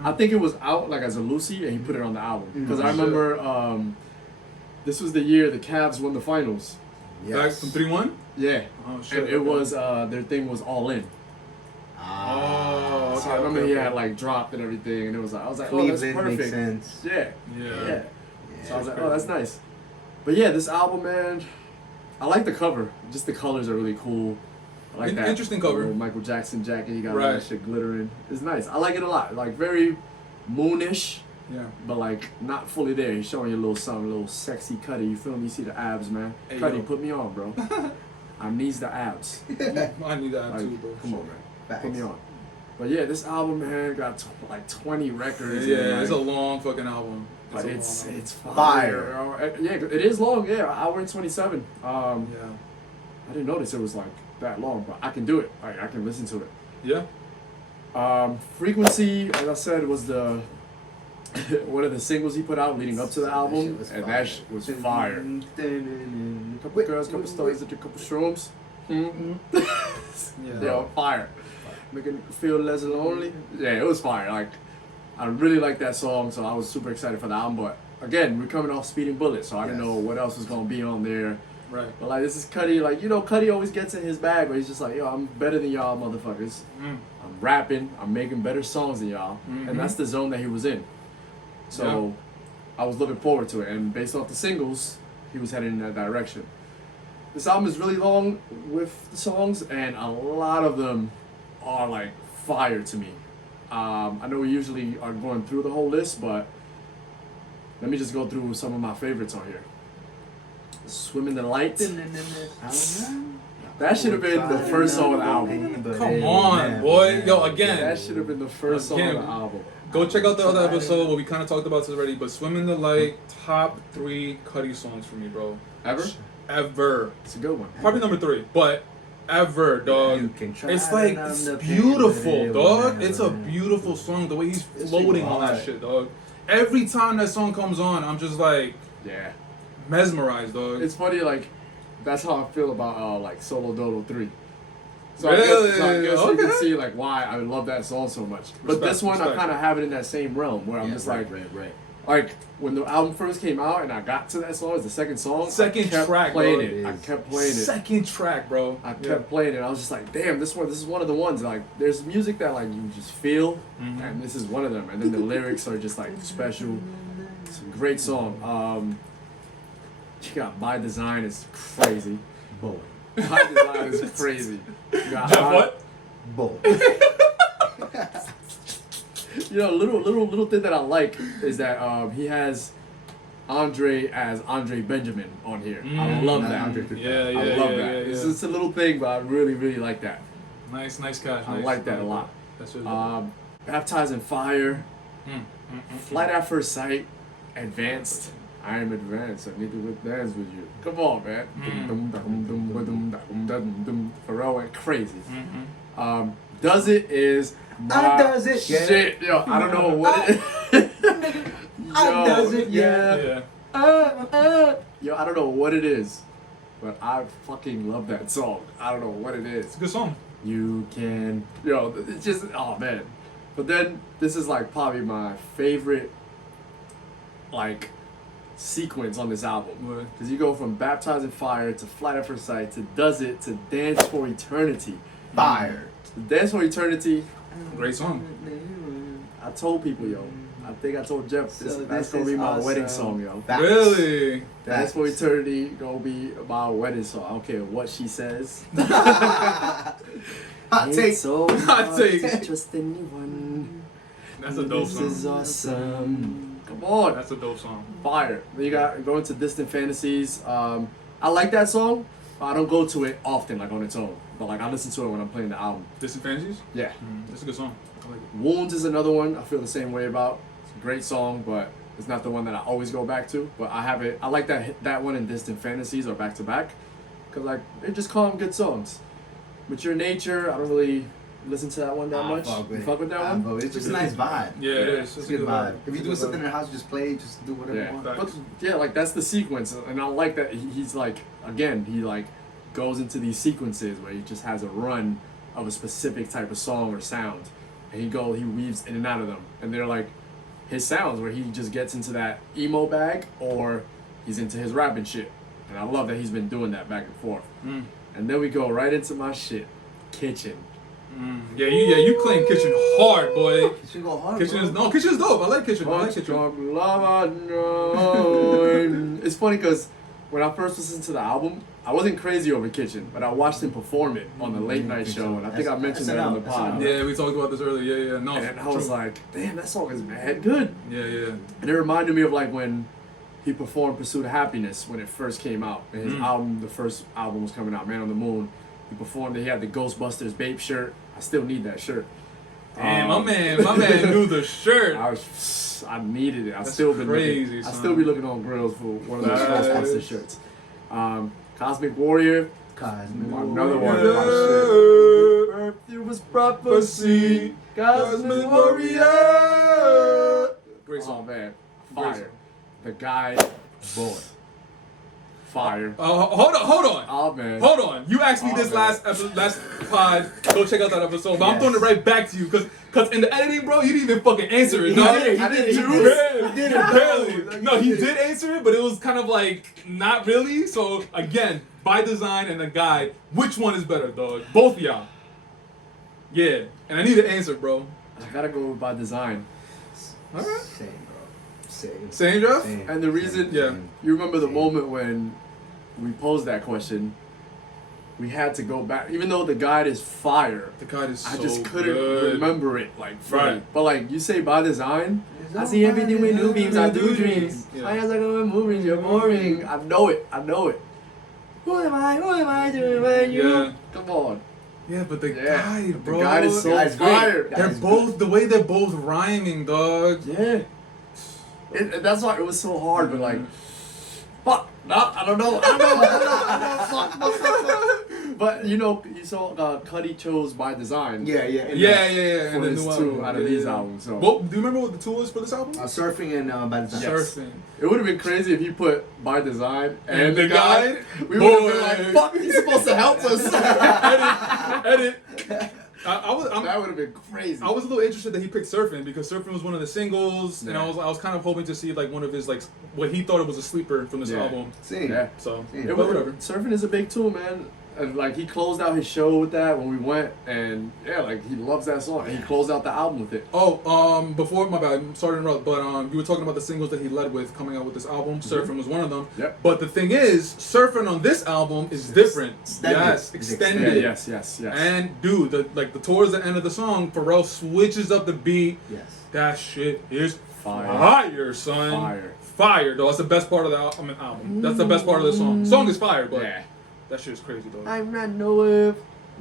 I think it was out like as a Lucy, and he put it on the album. Because I Shit. remember this was the year the Cavs won the finals. Back from 3-1? Yeah. Oh, shit. And it was their thing was All In. Oh, So I remember he had like dropped and everything, and it was like I was like, oh, that's Cleveland makes perfect. sense. Yeah. Yeah. Yeah. So I was like, oh, that's nice. But yeah, this album, man, I like the cover. Just the colors are really cool. I like that. Interesting cover. little Michael Jackson jacket. He got all Right. that shit glittering. It's nice. I like it a lot. Like very moonish, Yeah. but like not fully there. He's showing you a little something, a little sexy Cudi. You feel me? You see the abs, man. Hey, Cudi, yo. put me on, bro. I needs the abs. I need that Like, too, bro. come on, man. Facts. Put me on. But yeah, this album, man, got like 20 records. Yeah, and, it's a like, long fucking album. but a it's long album. fire. Fire. Yeah, it is long. Yeah, hour and 27. Yeah. I didn't notice it was like that long, but I can do it. Like I can listen to it. Yeah. Frequency, as I said, was the one of the singles he put out leading up to the album, and that shit was fire. Couple girls, couple stories, a couple shrooms. Yeah. Yo, fire. Making you feel less lonely. Yeah, it was fire. Like, I really like that song, so I was super excited for the album. But again, we're coming off Speeding Bullets, so I didn't know what else was gonna be on there. Right. But like, this is Cudi. Like, you know, Cudi always gets in his bag where he's just like, yo, I'm better than y'all motherfuckers. Mm. I'm rapping. I'm making better songs than y'all, and that's the zone that he was in. So, I was looking forward to it, and based off the singles, he was heading in that direction. This album is really long with the songs, and a lot of them are like fire to me. I know we usually are going through the whole list, but let me just go through some of my favorites on here. Swim in the Light. That should have been the first song on the album. Come on, boy. Yo, again. That should have been the first song on Again. the album. Go check out the other episode where we kind of talked about this already. But "Swim in the Light," top 3 Cudi songs for me, bro. Ever. It's a good one. Probably number 3, but ever, dog. It's like it's beautiful, dog. It's a beautiful song. The way he's floating on that shit, dog. Every time that song comes on, I'm just like Yeah. mesmerized, dog. It's funny, like, that's how I feel about, like, Solo Dolo 3. So Really? I guess you can Okay. see, like, why I love that song so much. But Respect, this one, I respect. kind of have it in that same realm where I'm just like, like, when the album first came out and I got to that song, it's the second song. Second I kept track, playing bro. it. I kept playing it. Second track, bro. I kept playing it. I was just like, damn, this is one of the ones. Like, there's music that like you just feel, and this is one of them. And then the lyrics are just like special. It's a great song. You got My Design is crazy. Boy. My Design is crazy. You got Jeff, what? Boy. You know, little thing that I like is that he has Andre as Andre Benjamin on here. I love that. Yeah, yeah, I love yeah, that. yeah, It's yeah. just a little thing, but I really like that. Nice catch. I nice. like that a lot. That's really good. Baptized in Fire, Mm. Flight at First Sight, Advanced. I am advanced. I need to dance with you. Come on, man. Pharrell went crazy. Does It is my Does It, yeah. shit. Yo, I don't know what it is. Does It, yeah. Yeah. Yo, I don't know what it is, but I fucking love that song. I don't know what it is. It's a good song. You can, yo, it's just, oh man. But then this is like probably my favorite, like, sequence on this album. What? Because you go from Baptized in Fire to Flight at First Sight to Does It to Dance for Eternity. Fire. Dance for Eternity, Great song. I told people, yo, I think I told Jeff, So that's this gonna be is my awesome. wedding song, yo. Facts. Really? Dance for Eternity gonna be my wedding song. I don't care what she says. Hot take. It's so Hot hard take. to trust anyone. That's a dope This song. is awesome. Come on, That's a dope song. fire. Then you got going to Distant Fantasies. I like that song. But I don't go to it often, like on its own. But like I listen to it when I'm playing the album. Distant Fantasies? Yeah. That's a good song. I like it. Wounds is another one I feel the same way about. It's a great song, but it's not the one that I always go back to. But I have it. I like that one and Distant Fantasies are back to back, cause like they're just calm, good songs. Mature Nature, I don't really listen to that one that much. You fuck with that one? But it's just a nice vibe. Yeah, it is. It's a good vibe. If you're doing something in the house, just play, just do whatever you Yeah, want. Facts. but yeah, like that's the sequence, and I like that he's like, again, he like goes into these sequences where he just has a run of a specific type of song or sound, and he weaves in and out of them, and they're like his sounds where he just gets into that emo bag or he's into his rapping shit, and I love that he's been doing that back and forth. And then we go right into my shit, Kitchen. Yeah, you claim Kitchen hard, boy. You should go hard. Kitchen bro. is dope. I like Kitchen. I like Much Kitchen. strong love I know. It's funny because when I first listened to the album, I wasn't crazy over Kitchen, but I watched him perform it on the late night show, and I think I mentioned that on the pod. Yeah, we talked about this earlier. Yeah, no. And I was true. like, damn, that song is mad good. Yeah. And it reminded me of like when he performed Pursuit of Happiness when it first came out. And his album, the first album was coming out, Man on the Moon. He performed it, he had the Ghostbusters Bape shirt. I still need that shirt. Damn, my man knew the shirt. I needed it. I That's still been crazy, looking. I son. still be looking on grills for one of those Nice. Ghostbusters shirts. Cosmic Warrior. Another one. Yeah. Oh, shit. Perfume was prophecy. Cosmic Warrior. Great Oh song. man, Great fire. song. The guy, boy, fire. Hold on. Oh man. Hold on. You asked me Oh, this man. last pod. Go check out that episode. But I'm Yes. throwing it right back to you because in the editing, bro, you didn't even fucking answer it. dog. did it, he did it. Barely. He did it. Barely. No, he did answer it, but it was kind of like not really. So again, by design and the guide, which one is better, dog? Both of y'all. Yeah, and I need an answer, bro. I gotta go by design. All right. Same, bro. Same. Same, Jeff? Same. And the reason, Yeah. you remember the Same. moment when we posed that question, we had to go back, even though the guide is fire. The guide is so I just couldn't good. remember it, like, fully. Right. But like you say, by design, It's I all see everything with new fine. beams. I do dreams. Yeah. My hands are going moving. You're boring. I know it. Who am I? Who am I? Who am I? You. Yeah. Come on. Yeah, but the Yeah. guide, The bro. guide is so Guide's great. fire. Guide- They're Guys, both the way they're both rhyming, dog. Yeah. That's why it was so hard, but like, fuck, no, I don't know. Fuck. But you know, you saw Cudi chose by design. Yeah, yeah. and, Yeah. For And the his new two album. out of Yeah, these yeah. albums. So Well, do you remember what the two was for this album? Surfing and by design. Yes. Surfing. it would have been crazy if he put by design And the guide? We would have been Boy. like, fuck, he's supposed to help us. Edit. I'm, That would have been crazy. I was a little interested that he picked Surfing because Surfing was one of the singles, and Yeah. I was kind of hoping to see like one of his like what he thought it was a sleeper from this Yeah. album. Same. Yeah. So, Yeah, but But whatever. surfing is a big tool, man. And like he closed out his show with that when we went, and yeah, like he loves that song. And he closed out the album with it. Oh, before my bad, I'm sorry to interrupt, but you were talking about the singles that he led with coming out with this album. Surfing was one of them. Yep. But the thing is, Surfing on this album is different. Extended. Yes, It's extended. Yeah, yes. And dude, towards the end of the song, Pharrell switches up the beat. Yes. That shit is Fire. fire, son. Fire, though. That's the best part of the album. That's the best part of the song. Song is fire, but Yeah. that shit is crazy, though. I'm running away.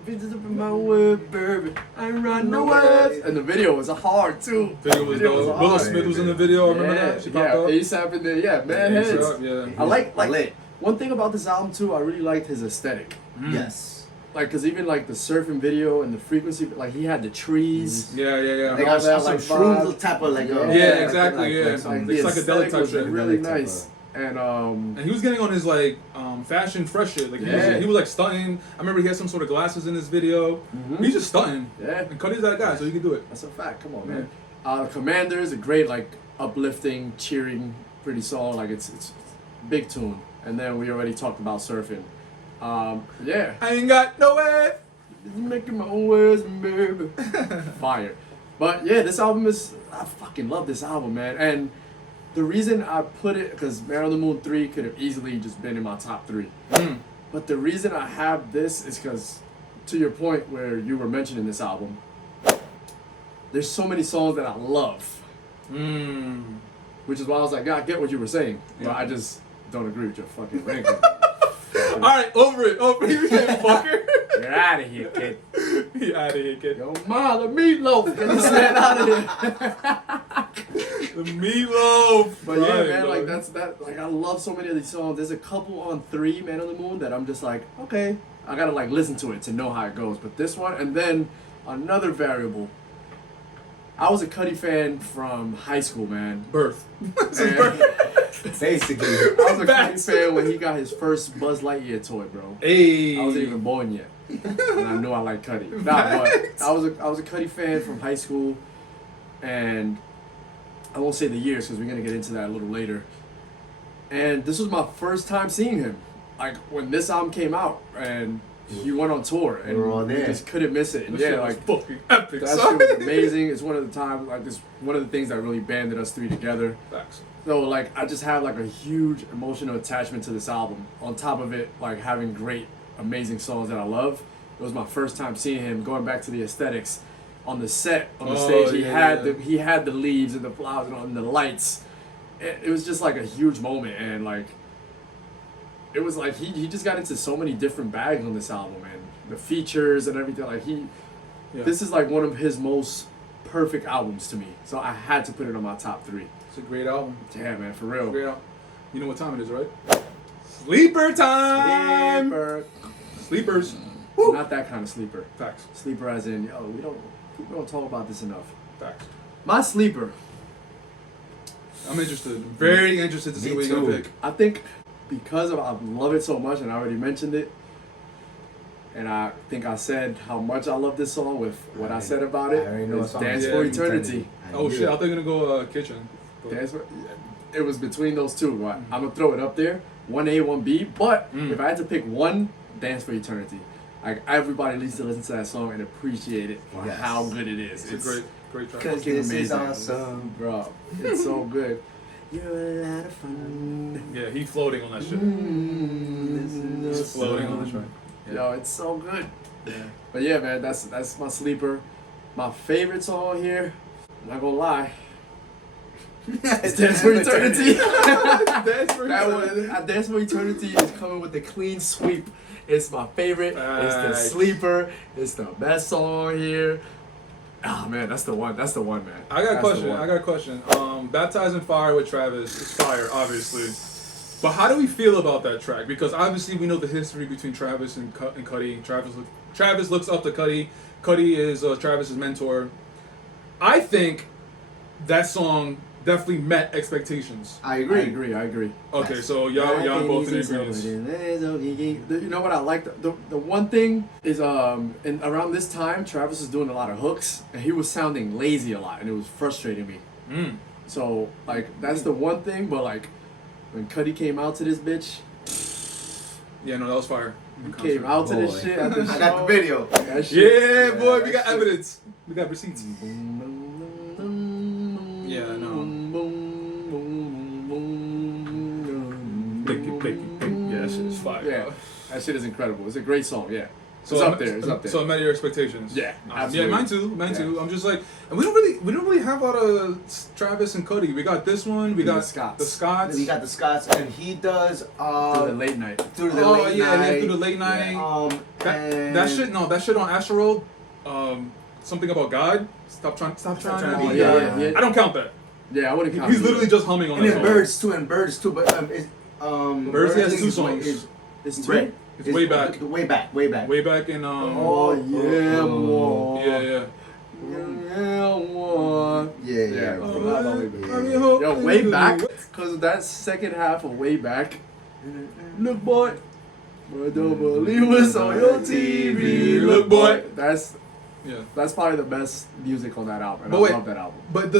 Bitches up in my way, baby. I'm running away. And the video was hard too. Video was dope. Willow Smith was in the video. I remember that. She popped up. ASAP in there. Yeah, man. Yeah, Heads. yeah. I like Lit. one thing about this album too. I really liked his aesthetic. Yes. Like, cause even like the surfing video and the frequency, like he had the trees. Yeah. They got that, some like, shrooms vibe. type of like Yeah, exactly, yeah. some- The It's like a aesthetic psychedelic type was shit. really Psychedelic type nice. And And he was getting on his like fashion fresh shit. Like Yeah. he was like stunting. I remember he had some sort of glasses in this video. He's just stunting. yeah, And Cudi's that guy, so he can do it. that's a fact. Come on, Yeah. man. Commander is a great like uplifting, cheering, pretty song. Like it's big tune. And then we already talked about surfing. Yeah. I ain't got no way. Making my own words, baby. Fire. But yeah, this album is, I fucking love this album, man. And the reason I put it, because Man on the Moon 3 could have easily just been in my top 3. But the reason I have this is because, to your point where you were mentioning this album, there's so many songs that I love. Which is why I was like, yeah, I get what you were saying. But Yeah. I just don't agree with your fucking ranking. Alright, over it. You fucker. You're out of here, kid. He out of here, kid. Yo, Ma, the meatloaf. Get this man out of here. The meatloaf. But yeah, Right, man, like dog. that's that. Like I love so many of these songs. There's a couple on 3, Man on the Moon, that I'm just like, okay, I gotta like listen to it to know how it goes. But this one, and then another variable. I was a Cudi fan from high school, man. Birth. And Basically. I was a Cudi Facts. fan when he got his first Buzz Lightyear toy, bro. Hey. I wasn't even born yet, and I knew I liked Cudi. Nah, but I was a Cudi fan from high school, and I won't say the years because we're gonna get into that a little later. And this was my first time seeing him, like when this album came out, and he went on tour, and We were all we there. just couldn't miss it. And This yeah, shit was like fucking epic, that son. shit was amazing. It's one of the times, like this, one of the things that really banded us 3 together. Facts. So like I just have like a huge emotional attachment to this album. On top of it, like having great, amazing songs that I love. It was my first time seeing him. Going back to the aesthetics, on the set, on the Oh, stage, he yeah. had the leaves and the flowers and the lights. It was just like a huge moment, and like it was like he just got into so many different bags on this album, and the features and everything. Like Yeah. this is like one of his most perfect albums to me. So I had to put it on my top 3. It's a great album. Yeah, man, for It's a real. great album. You know what time it is, right? Sleeper time. Sleeper. Sleepers. Not that kind of sleeper. Facts. Sleeper as in, people don't talk about this enough. Facts. My sleeper, I'm interested. Very interested to see Me what you're gonna too. pick. I think because of I love it so much, and I already mentioned it, and I think I said how much I love this song with what I said about it. I already know It's what song Dance it for is. Eternity. Oh shit! I thought you were gonna go kitchen. Dance for, it was between those two. Right? I'm gonna throw it up there, 1A, 1B. But if I had to pick one, Dance for Eternity. Like everybody needs to listen to that song and appreciate it for Yes. how good it is. It's a great track. Cause fucking this is amazing. awesome. Bro, it's so good. You're a lot of fun. Yeah, he floating on that shit. He's floating on the track. Yo, it's so good. Yeah. But yeah, man, that's my sleeper. My favorite song here, I'm not gonna lie, it's Dance for Eternity. Dance for That Eternity. one, Dance for Eternity is coming with the clean sweep. It's my favorite. It's the Facts. sleeper. It's the best song here. Ah man, that's the one. That's the one, man. I got a That's the question. one. I got a question. Baptized in Fire with Travis is fire, obviously. But how do we feel about that track? Because obviously we know the history between Travis and Cudi. Travis looks up to Cudi. Cudi is Travis's mentor. I think that song definitely met expectations. I I agree. agree. Okay, so y'all both in agreement. You know what I like? The one thing is and around this time Travis was doing a lot of hooks and he was sounding lazy a lot and it was frustrating me. Mm. So like that's the one thing, but like when Cudi came out to this bitch, Yeah, no, that was fire. he came out to this Boy. shit. At the I got the show. video. That shit. Yeah, boy, we that got shit. evidence. We got receipts. Yeah, I know. Yeah, that shit is fire. Yeah, that shit is incredible. It's a great song. Yeah, So it's up there. It's up there. So it met your expectations. Yeah, Yeah, absolutely. mine too. Mine Yeah. too. I'm just like, and we don't really have a lot of Travis and Cudi. We got this one. We And the got Scots. the Scots. We got the Scots, and he does Through the late night. through the Oh late yeah, night. yeah, through the late night. That And shit. No, that shit on Astro World. Something about God. Stop trying trying to to be be God. God. Yeah. I don't count that. Yeah, I wouldn't count. He's it. literally just humming on and that then song. Birds too, but Birds, he has I think two is way- songs. is It's Red. two. It's way back. Way back. Way back. Way back in Oh yeah, boy. yeah. Yeah, boy. Yeah, Yeah, yeah. bro. bro. I love it, Yeah, I mean, yeah. hope- Yo, way back, cause that second half of way back. Look, boy, but don't believe what's on your TV. Look, boy, that's Yeah. probably the best music on that album. And But I wait. love that album. But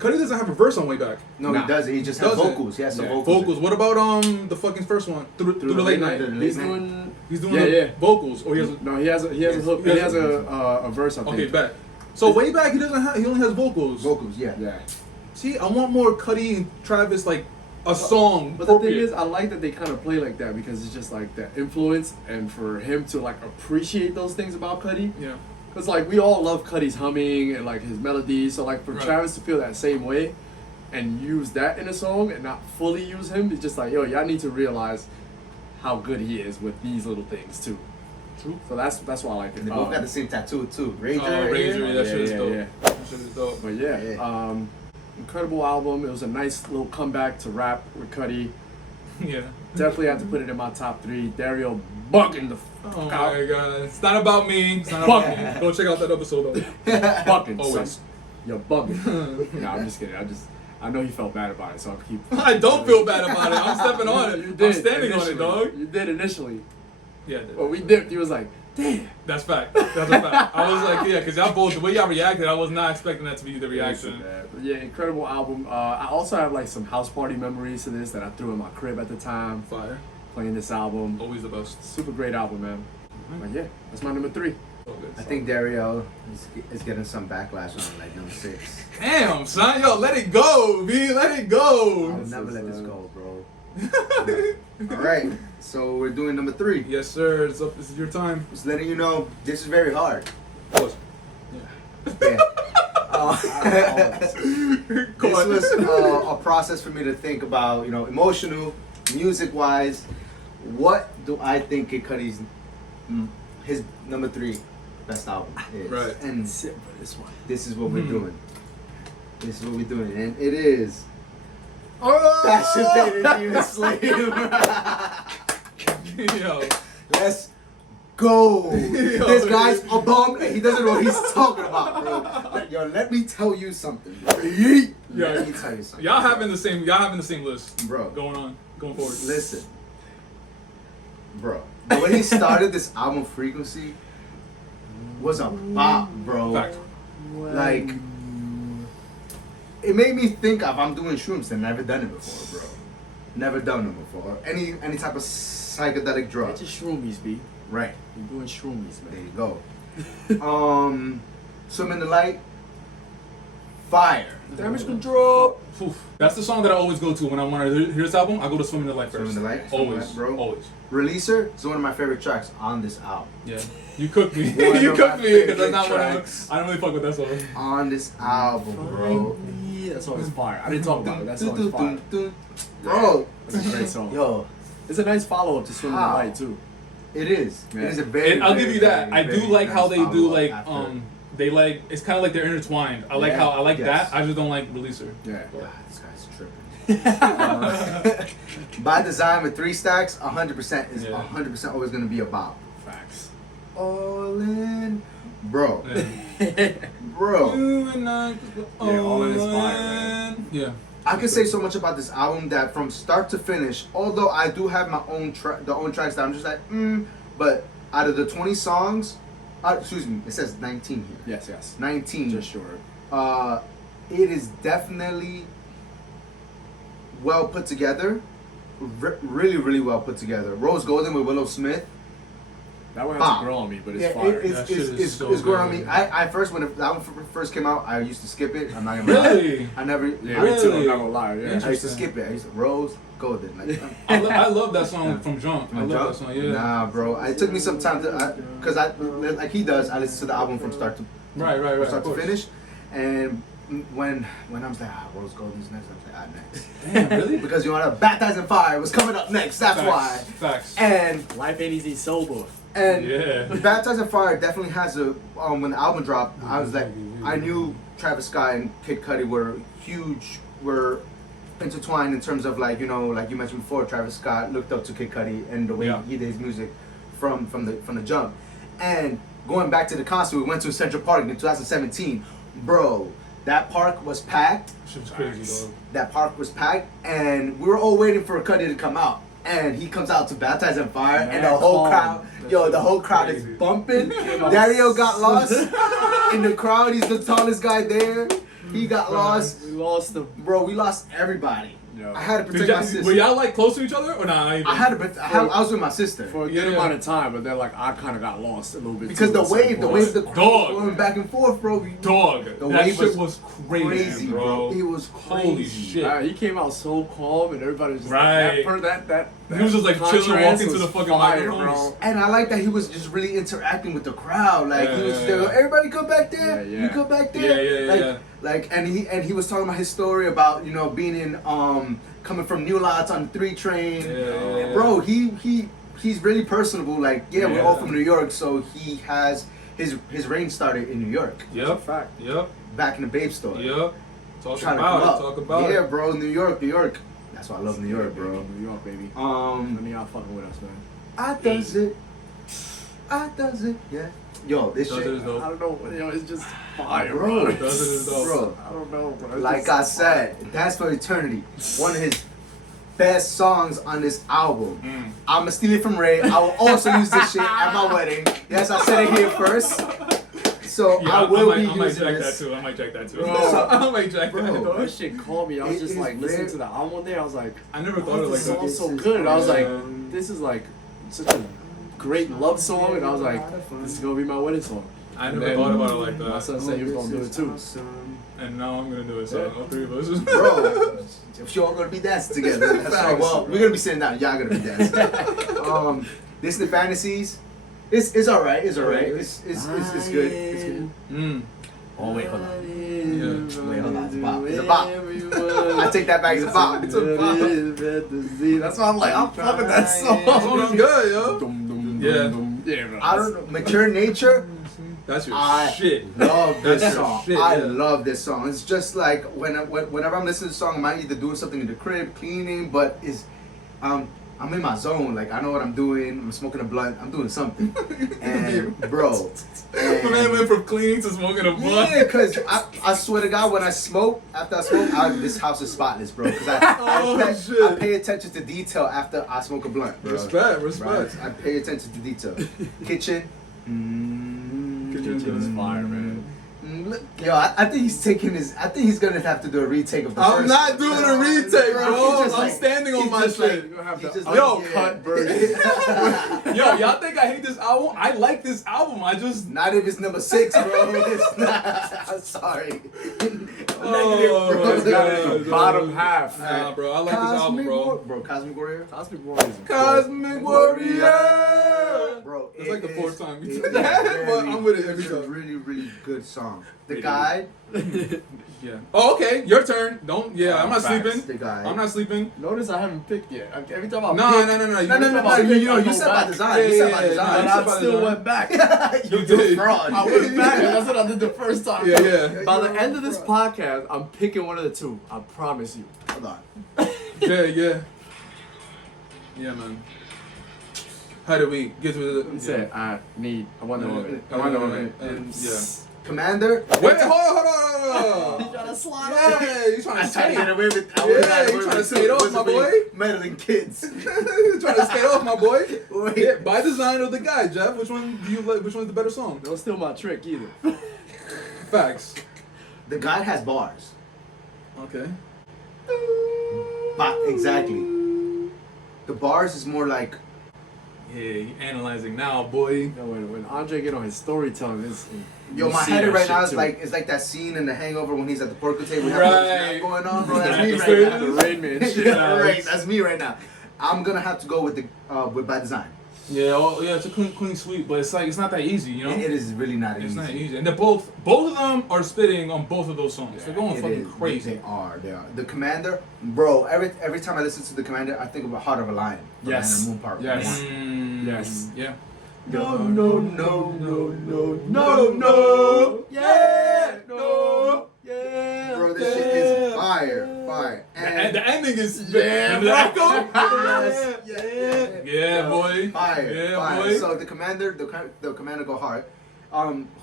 Cudi doesn't have a verse on Way Back. No, Nah. he doesn't. He just has Doesn't. vocals. He has some Yeah. vocals. Vocals. What about the fucking first one? Through the late night. He's doing. He's doing Yeah, the yeah. vocals. Or he has. No, he has a hook. He has a verse. I think. Okay, bet. So Way Back, he doesn't have. He only has vocals. Vocals, yeah. Yeah. See, I want more Cudi and Travis like a song. But the thing appropriate. is, I like that they kind of play like that because it's just like that influence, and for him to like appreciate those things about Cudi. Yeah. Cause like we all love Cudi's humming and like his melodies, so like for Right. Travis to feel that same way, and use that in a song and not fully use him, it's just like yo, y'all need to realize how good he is with these little things too. True. So that's why I like it. And they both got the same tattoo too. Ranger. Ranger, here. that shit is yeah, dope. yeah. That shit is dope. But yeah, Yeah. incredible album. It was a nice little comeback to rap with Cudi. Yeah. Definitely have to put it in my top 3. Dario bugging the Oh fuck out. my god. It's not about me. It's not about me. Go check out that episode though. Bugging. Always. Son. You're bugging. Nah, I'm just kidding. I know he felt bad about it, so I'll keep. I don't feel bad about it. I'm stepping on it. You I'm did standing on it, initially. dog. You did initially. Yeah. But we dipped. He was like, damn. That's fact. That's a fact. I was like, yeah, because y'all both, the way y'all reacted, I was not expecting that to be the reaction. But yeah, incredible album. I also have like some house party memories to this that I threw in my crib at the time, Fire. playing this album. Always the best. Super great album, man. But yeah, that's my number 3. So good. I think Dario is getting some backlash on like number 6. Damn, son. Yo, let it go, B. Let it go. I'll never let this go, bro. All right, so we're doing number 3. Yes, sir. It's up. This is your time. Just letting you know, this is very hard. Close. Yeah. This Caught. was a process for me to think about, emotional, music-wise. What do I think Kid Cudi's his number 3 best album is. Right. And Sit for this one. this is what we're doing. This is what we're doing. And it is. Fashion Painted Demon Slave. Yo. Let's go. This guy's a bum and he doesn't know what he's talking about, bro. Yo, let me tell you something. Yeet. Yeah. Let me tell you something. Y'all having the same list, Bro. going forward. Listen, bro. The way he started this album, Frequency, was a bop, bro. Fact. Like, it made me think if I'm doing shrooms. I've never done it before, bro. Never done it before. Any type of psychedelic drug. Get your shroomies, B. Right. You're doing shroomies, There man. you go. Swim in the Light. Fire. Damage control. Oof. That's the song that I always go to when I want to hear this album. I go to Swim in the Light Swim first. in the Light, Always, bro. Always. Releaser is one of my favorite tracks on this album. Yeah. You cooked me. One You of cooked my me because favorite that's not tracks. I don't really fuck with that song. On this album, bro. Yeah, that song is fire. I didn't talk about it. That song is fire. Bro, It's a great song. yo, It's a nice follow-up to Swim in the How? Light, too. it is. Yeah. It is a very. And I'll give you that. very, I do very like how nice they do follow-up after. they like it's kind of like they're intertwined. I like Yeah, how I like yes. that. I just don't like Releaser. Yeah. God, this guy's tripping. By Design with 3 stacks, 100% is Yeah. 100% always gonna be a bop. Facts. All in, bro, Yeah. bro. All in is fire, man. Yeah. I can say so much about this album that from start to finish, although I do have my own tracks that I'm just like, but out of the 20 songs, excuse me, it says 19 here. Yes. 19. Just short. It is definitely well put together. Really, really well put together. Rose Golden with Willow Smith. That one has Bop. to grow on me, but it's Yeah, fire. That shit is so it's growing on good. me. I first, when that one first came out, I used to skip it. I'm not gonna lie. Really? I never. Yeah, me too. Really? I'm not gonna lie. Yeah. I used to Interesting. skip it. I used to Rose Golden. Like, I love that song from Jump. I My love job? that song. Yeah. Nah, bro. It took me some time to, cause I like he does. I listen to the album from start to Right. start Of to course. finish, and when I was like, Rose Golden's next, I was like, next. Damn, really? Because you know, Baptized in Fire was coming up next. That's why. Facts. And Life ain't easy sober. Yeah. Baptized in Fire definitely has a. When the album dropped, I was like, I knew Travis Scott and Kid Cudi were intertwined in terms of like like you mentioned before. Travis Scott looked up to Kid Cudi and the way Yeah. he did his music from the jump. And going back to the concert, we went to Central Park in 2017, bro. That park was packed. Shit was crazy, dog. That park was packed, and we were all waiting for Cudi to come out. And he comes out to Baptize in Fire, and the whole crowd, the whole crowd is Crazy. bumping. Dario got lost in the crowd. He's the tallest guy there. He got lost. We lost them. Bro, we lost everybody. Yeah. I had to Did protect my sister. were y'all like close to each other or not? Even? I had to. I was with my sister For a good Yeah. amount of time, but then like I kind of got lost a little bit because too the at certain wave, the points. crowd Dog. was going back and forth, bro. Dog. The That wave shit was was crazy, bro. It was crazy. Holy shit. He came out so calm, and everybody was just Right. like that. He was just like chilling, contrast walking to was the fucking fire, microphones. And I like that he was just really interacting with the crowd. Like he was Yeah, there, yeah. everybody come back there. Yeah, yeah. You come back there. Yeah. Like and he was talking about his story about being in coming from New Lots on the 3 train. Yeah. Bro, he's really personable. Like we're Yeah. all from New York, so he has his reign started in New York Yep. Fact. Yep. back in the Babe store. Yep. Talk Trying to about come it. up. Talk about yeah, it. bro, New York. That's why I love New York, bro. New York, baby. I Um, mean, y'all fucking with us, man. I does it. Yeah. Yo, this Does it shit. is dope. I don't know, it's just fire, Bro. bro. Does it is dope. Bro, I don't know, bro. It's like just I said, Dance for Eternity, one of his best songs on this album. I'ma steal it from Ray. I will also use this shit at my wedding. Yes, I said it here first. So Yeah, I will be I might using jack this. that too. I might jack that too. Bro. I might jack Bro. that. that Dog. shit called me. I was It just is like listening very- to the album one day. I was like, I never thought oh, of it like this that. song's so This is good. And I was like, Yeah. this is like such a great love song. And I was like, this is gonna be my wedding song. I And never then thought about it like My that. son said he was gonna do it too. And now I'm gonna do it. So Yeah. all 3 of us. Bro, if y'all gonna be dancing together, that's all. Well, we're gonna be sitting down. Y'all gonna be dancing. Disney Fantasies. It's alright. It's alright. It's good. It's good. Oh wait, hold on. Wait, hold on. It's a bop. It's a bop. I take that back. It's a bop. It's a bop. That's why I'm like, I'm fucking that song. That song is good, yo. Dum, dum, Yeah. dum, dum. Yeah, bro. I don't know. Mature Nature. That's your I shit. love this That's your song. shit, I yeah. love this song. It's just like whenever I'm listening to the song, I might either doing something in the crib, cleaning, but I'm in my zone. Like I know what I'm doing. I'm smoking a blunt. I'm doing something. And bro, My man went from cleaning to smoking a blunt. yeah, cause I swear to God, when I smoke, after I smoke, this house is spotless, bro. Cause I pay attention to detail after I smoke a blunt, bro. Respect. Right? I pay attention to detail. Kitchen. Kitchen is fire, man. Yo, I think he's taking his. I think he's gonna have to do a retake of the I'm first. not doing a retake, bro. He's just I'm standing on he's my just shit. You're gonna have He's the just uncut version. Yo, y'all think I hate this album? I like this album. I just. Not if it's number 6, bro. It's not. I'm sorry. Oh, bro. my God. Bottom half. Nah, bro. I like this album, bro. Cosmic Warrior. Cosmic Warriors. Cosmic Warrior. Bro, It's like the fourth time you it said that, is but I'm with it every It's a time. really, really good song. The It Guide. Yeah. Oh, okay. Your turn. Don't. Yeah, I'm not Facts. The sleeping. Guide. I'm not sleeping. Notice I haven't picked yet. Every time I No. pick, You No. talking about- You said by design. Yeah, You said yeah, by yeah, design. yeah. but said I by still design. went back. You're did. a fraud. I went back, and that's what I did the first time. Yeah, yeah. By the end of this podcast, I'm picking one of the two. I promise you. Hold on. Yeah. Yeah, man. How do we get to the? He said, I want to Yeah. it. I want to it. And yeah. Commander. Wait, hold You on. gotta slide Yeah, you trying to I tried to skate? get away with. Yeah, you trying to skate off, my boy? Meddling kids. You trying to skate off, my boy? Wait. Yeah, by design or the guy, Jeff? Which one do you like? Which one's the better song? Don't steal my trick either. Facts. The Guide has bars. Okay. Exactly. The bars is more like. Yeah, you analyzing now, boy. You know, when Andre get on his storytelling, it's Yo, you my see head that right shit now is too. like it's like that scene in The Hangover when he's at the poker table. We have Right. this going on, bro. That's me That's right it. now. the Rain Man shit. Yeah, right. That's me right now. I'm gonna have to go with with By Design. Yeah, yeah, it's a clean sweep, but it's like it's not that easy, you know. It is really not It's easy. not easy, and they're both of them are spitting on both of those songs. They're going It fucking is. crazy. They are. The Commander, bro. Every time I listen to the Commander, I think about Heart of a Lion. from Yes. Moon Park. Yes. Yes. Yeah. No, yeah, no, yeah. Bro, this shit is fire. And the ending is Yeah, the echo. Yes. Yeah, boy. Fire. Yeah, fire. boy. So the Commander go hard.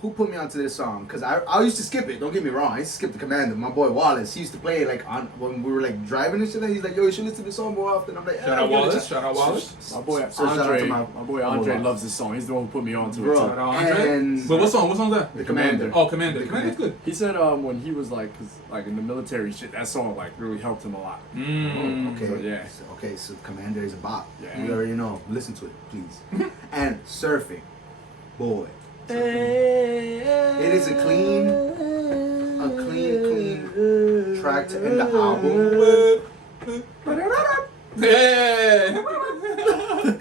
Who put me onto this song? Because I used to skip it. Don't get me wrong. I used to skip the Commander. My boy Wallace, he used to play it like on when we were like driving and shit. He's like, yo, you should listen to this song more often. I'm like, Shout out Wallace. Shout out Wallace. My boy So shout out Andre, to my boy Andre Wallace. loves this song. He's the one who put me onto Bro. it. Shout Too. out Andre. And- But what song? What song's that? The Commander. Oh, Commander. The Commander's good. He said when he was like, cause like in the military shit, that song like really helped him a lot. Okay. So, yeah. So Commander is a bop. Yeah. You already know. Listen to it, please. And Surfing, boy. It is a clean track to end the album. Yeah.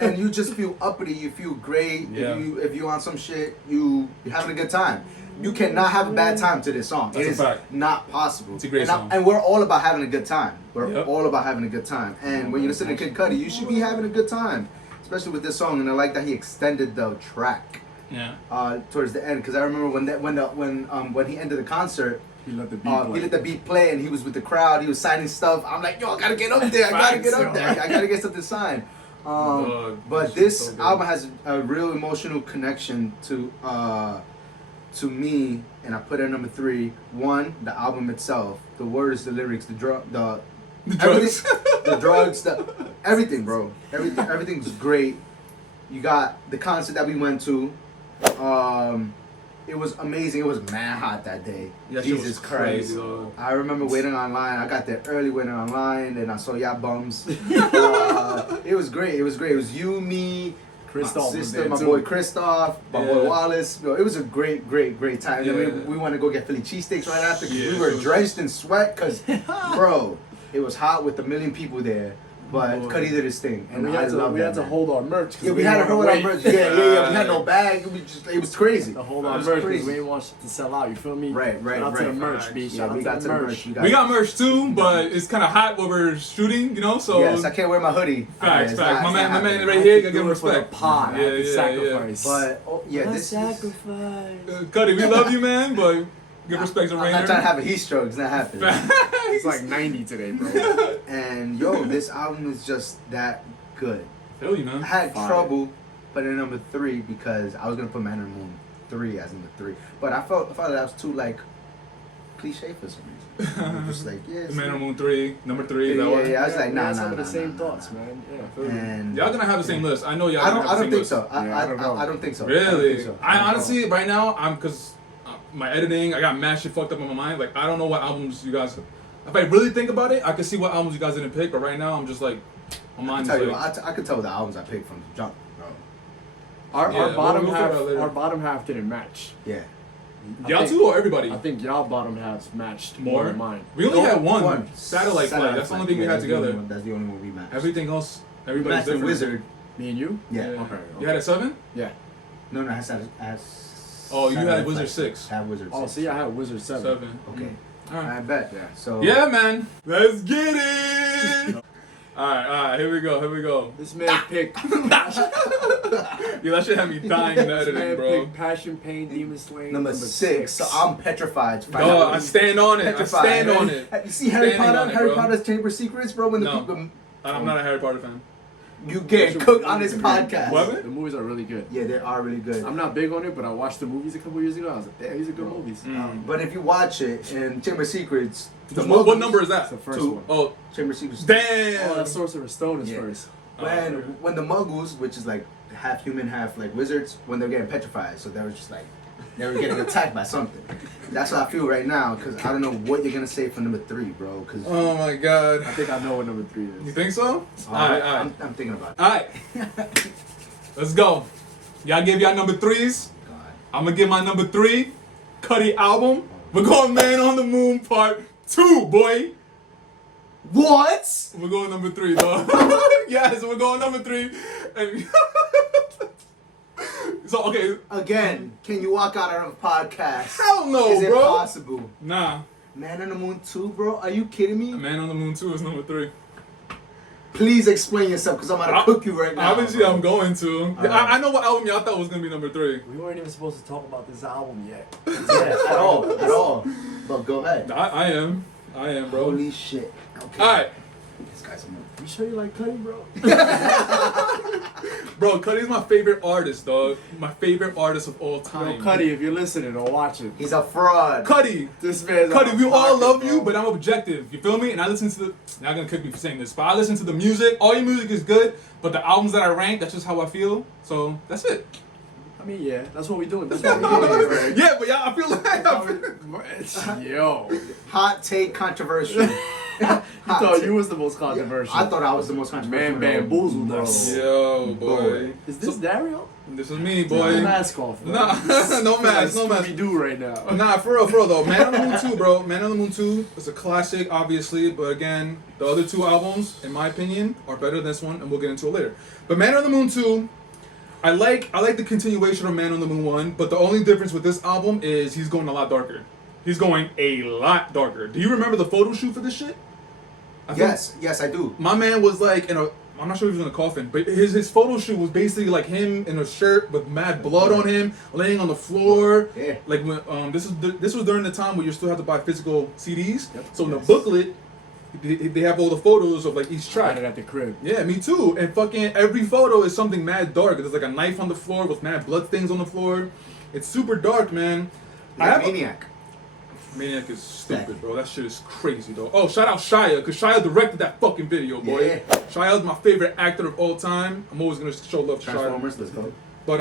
And you just feel uppity, you feel great. Yeah. If you on some shit, you're having a good time. You cannot have a bad time to this song. That's It a is fact. not possible. It's a great and song. And we're all about having a good time. We're Yep. all about having a good time. And when you listen to KidCudi, you should be having a good time, especially with this song. And I like that he extended the track Yeah. towards the end, because I remember when he ended the concert. He let the beat He play. let the beat play and he was with the crowd. He was signing stuff. I'm like, yo, I gotta get up there. I gotta get up there. I gotta get something signed. But this so good. album has a real emotional connection to me, and I put it at number 3. One, the album itself, the words, the lyrics, the drugs. the drugs, everything, bro. Everything's great. You got the concert that we went to. It was amazing. It was mad hot that day. Yeah, shit was Jesus crazy, Christ. dog. I remember waiting online. I got there early waiting online, and I saw y'all bums. It was great. It was you, me, Christoph my was sister, there my too. boy Christoph, my boy Yeah. Wallace. Yo, it was a great time. And Yeah. then we went to go get Philly cheesesteaks right after because Yeah, we were so- drenched in sweat because, bro, it was hot with a million people there. But Cudi did his thing, and we I had to love we that. had to man. hold our merch. 'Cause Yeah, we had to hold our merch. Yeah. We had no bag. It was crazy. To hold It our was merch because crazy. we didn't want shit to sell out. You feel me? Right. Shout out to the merch, Right. B. Yeah, Shout we out got to the merch. We got merch too, but it's kind of hot while we're shooting, you know. So Yes, I can't wear my hoodie. facts. It's My not man happening. right here, gotta give Do him it for the respect. pod. Yeah, I have to yeah, sacrifice. But this is. sacrifice. Cudi, we love you, man, but give respect to I'm Rainer. not trying to have a heat stroke. It's not happening. It's like 90 today, bro. And yo, this album is just that good. Feel you, man. I had Fire. trouble putting in number 3 because I was gonna put Man on the Moon 3 as number 3, but I felt that was too like cliche for some reason. I'm just like yeah, Man on the Moon 3, number 3. yeah, that one. I was like We nah. had some of the same thoughts, man. Yeah. Feel you. And Y'all gonna have the same list. I know y'all. I gonna don't. have I the don't same think list. so. Yeah, I don't know. I don't think so. Really? I don't think so. I honestly, right now, because my editing, I got mad shit fucked up in my mind. Like, I don't know what albums you guys. If I really think about it, I can see what albums you guys didn't pick. But right now, I'm just like, my I mind's tell you, like. I could tell the albums I picked from the jump, bro. Our Yeah, bottom we'll figure it out half, later. our bottom half didn't match. Yeah. I Y'all think- too or everybody? I think y'all bottom halves matched More? more than mine. We only had one. Satellite Satellite Flight. That's the only Flight. thing we Yeah, had that's the only together. one- That's the only one we matched. Everything else, We everybody's matched the different. Wizard. Me and you? Yeah. Okay. You had a 7? Yeah. No, I had Oh, you had Satellite Wizard Flight. 6. I had Wizard 6. Oh, see, I had Wizard 7. 7. Okay. Alright. I bet. Yeah. So. Yeah, man. Let's get it. Alright, here we go. This man picked. Yeah, that shit had me dying in the This editing, man bro. picked Passion, Pain, Demon Slayer. Number 6. So I'm petrified. to find Oh, out I stand on it. petrified. I stand on it. You see Harry Standing Potter? on it, Harry bro. Potter's Chamber of Secrets, bro. When the No. people I'm not a Harry Potter fan. you get cooked on this podcast. What? The movies are really good. Yeah, they are really good. I'm not big on it, but I watched the movies a couple years ago. I was like, damn, these are good movies. But if you watch it in Chamber of Secrets, What number is That's that? the first 2. one. Oh, Chamber of Secrets. damn. Oh, that Sorcerer's Stone is Yeah. first. When the Muggles, which is like half human, half like wizards, when they're getting petrified, so they were just like they were getting attacked by something. That's how I feel right now because I don't know what you're gonna say for number 3, bro. Because Oh my god. I think I know what number 3 You is. think so? Alright. I'm thinking about it. Alright. Let's go. Y'all gave y'all number 3s. God. I'm gonna give my number 3. Cudi album. We're going Man on the Moon Part 2, boy. What? We're going number 3, dog. Yes, we're going number 3. And so, okay. Again, can you walk out of a podcast? Hell no, Is it bro. possible? Nah. Man on the Moon 2, bro? Are you kidding me? Man on the Moon 2 is number 3. Please explain yourself because I'm about to cook you right now. Obviously, bro. I'm going to. I know what album y'all thought was gonna be number 3. We weren't even supposed to talk about this album yet. Yeah, at all. But go ahead. I am, bro. Holy shit. Okay. All right, This guy's a You sure you like Cudi, bro? bro. Cudi's my favorite artist, dog. My favorite artist of all time. Yo, Cudi, if you're listening or watching, He's a fraud. Cudi. this man's Cudi, on we all pocket, love bro. you, but I'm objective. You feel me? And I listen to the. Y'all gonna kick me for saying this, but I listen to the music. All your music is good, but the albums that I rank, that's just how I feel. So that's it. I mean, yeah, that's what we doing. That's what we doing, right? Yeah, but y'all, I feel like. Yo, Hot take controversial. I thought you was the most controversial. I thought I was the most controversial. Man bamboozled Bro. us. Yo, boy. Is this Dario? This is me, Take the boy. mask off. man. Nah, no mask, no mask. We do right now. Nah, for real though. Man on the Moon 2, bro. Man on the Moon 2 is a classic, obviously, but again, the other 2 albums, in my opinion, are better than this one, and we'll get into it later. But Man on the Moon 2, I like the continuation of Man on the Moon 1, but the only difference with this album is he's going a lot darker. He's going a lot darker. Do you remember the photo shoot for this shit? I think Yes, I do. my man was like in a. I'm not sure if he was in a coffin, but his photo shoot was basically like him in a shirt with mad blood on him, laying on the floor. Yeah. Like when this was during the time where you still have to buy physical CDs. Yep. So in the Yes. booklet, they have all the photos of like each Tried track. it at the crib. Yeah, me too. And fucking every photo is something mad dark. There's like a knife on the floor with mad blood stains on the floor. It's super dark, man. Like Maniac. Maniac is stupid, bro. That shit is crazy, though. Oh, shout out Shia, because Shia directed that fucking video, boy. Yeah. Shia's my favorite actor of all time. I'm always going to show love to Shia. Transformers, let's go. But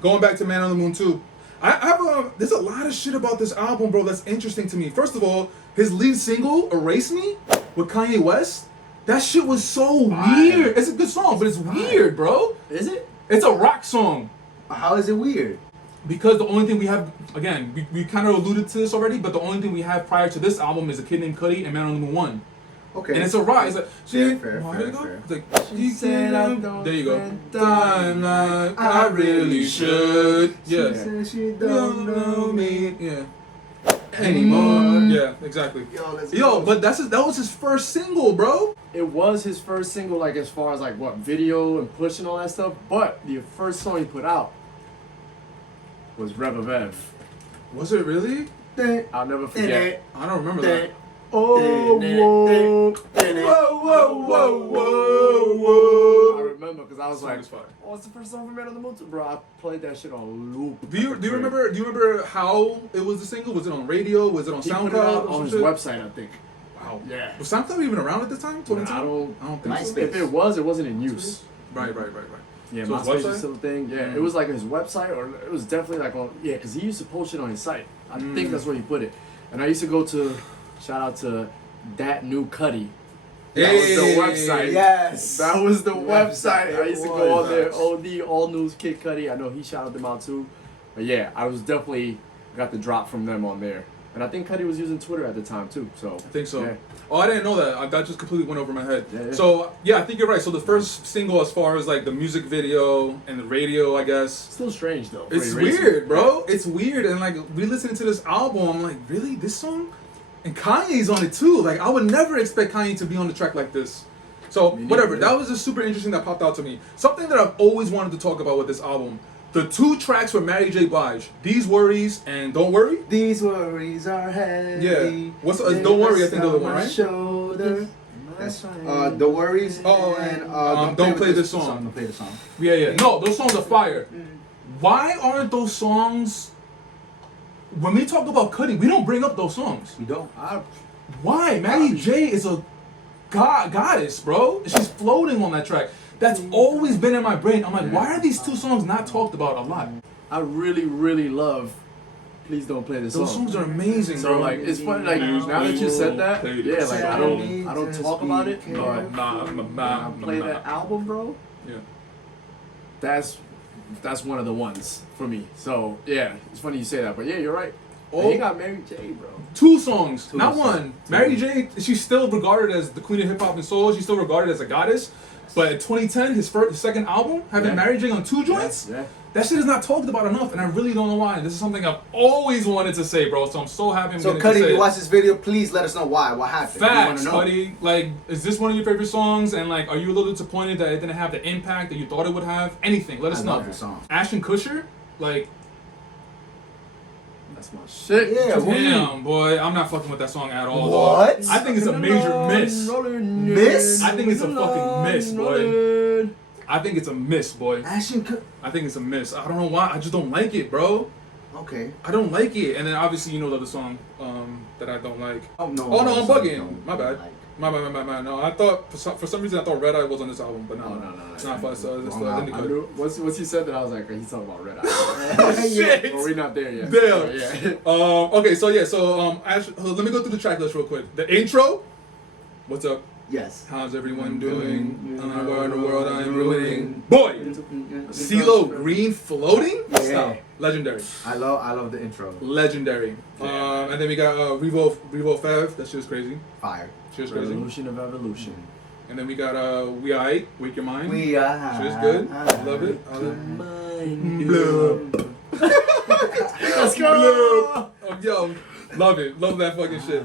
going back to Man on the Moon 2, I have there's a lot of shit about this album, bro, that's interesting to me. First of all, his lead single, Erase Me, with Kanye West, that shit was so weird. It's a good song, but it's weird, bro. Is it? It's a rock song. How is it weird? Because the only thing we have, again, we kind of alluded to this already, but the only thing we have prior to this album is A Kid Named Cudi and Man on the Moon 1. Okay. And it's a rock. It's like, Fair, oh, fair, there you go. fair. It's like, She said I don't there you go. spend Time like I really should. Yeah. She said she You don't know me. Yeah. Anymore. Yeah, exactly. Let's Yo, go. but that was his first single, bro. It was his first single, like as far as like what video and push and all that stuff. But the first song he put out was Rev. Was it really? I'll never forget. I don't remember that. Oh, whoa, whoa. I remember because I was Song like, is fire. "Oh, it's the first song from Man on the Moon, bro." I played that shit on loop. Do you remember how it was the single? Was it on radio? Was it on He SoundCloud? put it out or on some his shit? website, I think. Wow. Yeah. Was SoundCloud even around at this time? 2010? I don't think so. MySpace. If it was, it wasn't in use. Right. Yeah, So his MySpace website? was still a thing. Yeah, Mm. it was like his website, or it was definitely like on. Yeah, because he used to post it on his site. I think that's where he put it. And I used to go to, shout out to That New Cudi. That was the website. Yes. That was the Yes, website. I it used to go on there. was. OD, All News, KidCudi. I know he shouted them out too. But yeah, I was definitely got the drop from them on there. And I think Cudi was using Twitter at the time too. So I think so. Yeah. Oh, I didn't know that. That just completely went over my head. Yeah. So yeah, I think you're right. So the first single, as far as like the music video and the radio, I guess. Still strange though. It's Ray Racing. weird, bro. It's weird, and like we listening to this album, I'm like, really, this song? And Kanye's on it too. Like I would never expect Kanye to be on the track like this. So Me neither, whatever. yeah. That was just super interesting. That popped out to me. Something that I've always wanted to talk about with this album: the two tracks with Mary J. Blige, "These Worries" and "Don't Worry." These worries are heavy. Yeah. What's Don't Worry? I think the other one, right? Shoulder. That's The Worries. Oh, and Don't Play This Song. Don't play the song. Yeah. No, those songs are fire. Why aren't those songs? When we talk about Cudi, we don't bring up those songs. We don't. Why? Mary J is a goddess, bro. She's floating on that track. That's always been in my brain. I'm like, why are these two songs not talked about a lot? I really, really love Please Don't Play This Those Song. songs are amazing, So bro. like it's funny like now that you said that, yeah, like I don't talk about it, but when I play that album, bro, Yeah. that's one of the ones for me. So yeah, it's funny you say that, but yeah, you're right. Oh. And he got Mary J, bro. Two songs, not songs. one. Mary J, she's still regarded as the queen of hip hop and soul. She's still regarded as a goddess. But in 2010, his second album, having Yeah. Mary J on two joints, Yeah. that shit is not talked about enough, and I really don't know why. This is something I've always wanted to say, bro. So I'm so happy I'm So getting Cudi, to if say you it. watch this video, please let us know why. What happened? Facts, We wanna know. Cudi. Like, is this one of your favorite songs? And like, are you a little disappointed that it didn't have the impact that you thought it would have? Anything, let us I know. love the song. Ashton Kutcher, like, That's my shit. Yeah, what do you- damn, boy, I'm not fucking with that song at all. What? Dog. I think it's a major miss. Miss? I think it's a fucking miss, boy. I think it's a miss, boy. Ashton Kutcher. I think it's a miss. I don't know why. I just don't like it, bro. Okay. I don't like it. And then obviously you know the other song that I don't like. Oh no. Oh, no, I'm bugging. No, My bad. like- My. No, I thought for some reason I thought Red Eye was on this album, but no, Oh, no. it's not. It's the Wrong Indica. I knew, once he said that, I was like, he's talking about Red Eye. Shit. But we're not there yet. Damn. Yeah. Okay, so let me go through the track list real quick. The intro. What's up? Yes. How's everyone doing? Where in the world I'm ruining? Boy, CeeLo Green floating. Yeah. Stop. Legendary. I love the intro. Legendary. And then we got Revo Fev. That shit was crazy. Fire. Shit was crazy. Revolution of evolution. And then we got We Aight, Wake Your Mind. We are. Shit is good. Love it. Let's go. Yo, love it. Love that fucking shit.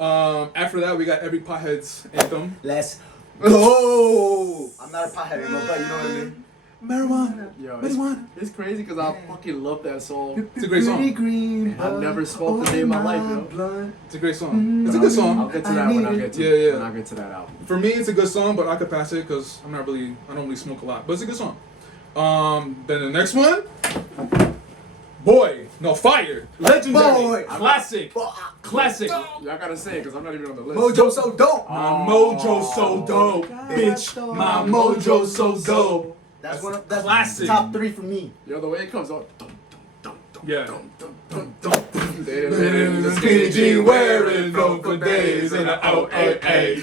After that, we got Every Pothead's Anthem. Let's. Oh! I'm not a pothead anymore, but you know what I mean. Marijuana. Yo, Marijuana. it's crazy because I fucking love that song. It's a great song. Green, I've never smoked a day in my life, yo. It's a great song. It's a good I'll song. get to that when I get to Yeah. when I get to that album. For me, it's a good song, but I could pass it because I don't really smoke a lot. But it's a good song. Then the next one, Fire, legendary, Boy. classic, classic. Y'all gotta say it because I'm not even on the list. Mojo so dope. My mojo so dope, bitch. My mojo so dope. That's one of classic. top 3 for me. Yo, the way it comes on. Yeah. The Skinny jean wearing, known for days in the OAA.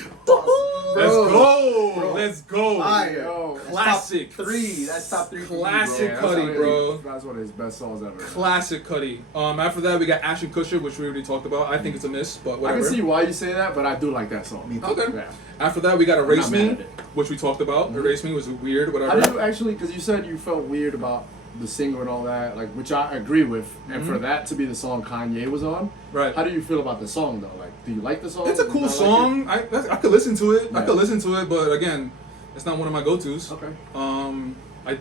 Let's go. Bro. Let's go. Fire. Yo, Classic. That's top three. for me, Classic bro. Cudi, bro. That's one of his best songs ever. Classic Cudi. After that, we got Ashton Kutcher, which we already talked about. I think it's a miss, but I whatever. can see why you say that, but I do like that song. Me too. Okay. Yeah. After that, we got Erase I'm not mad Me, at it. which we talked about. Erase Me was weird, How whatever. do you actually? Because you said you felt weird about the single and all that, like which I agree with. And for that to be the song Kanye was on, Right. how do you feel about the song though? Like, do you like the song? It's a Do you cool not like song. I could listen to it. I Yeah. could listen to it, but again, it's not one of my go-tos. it? Okay.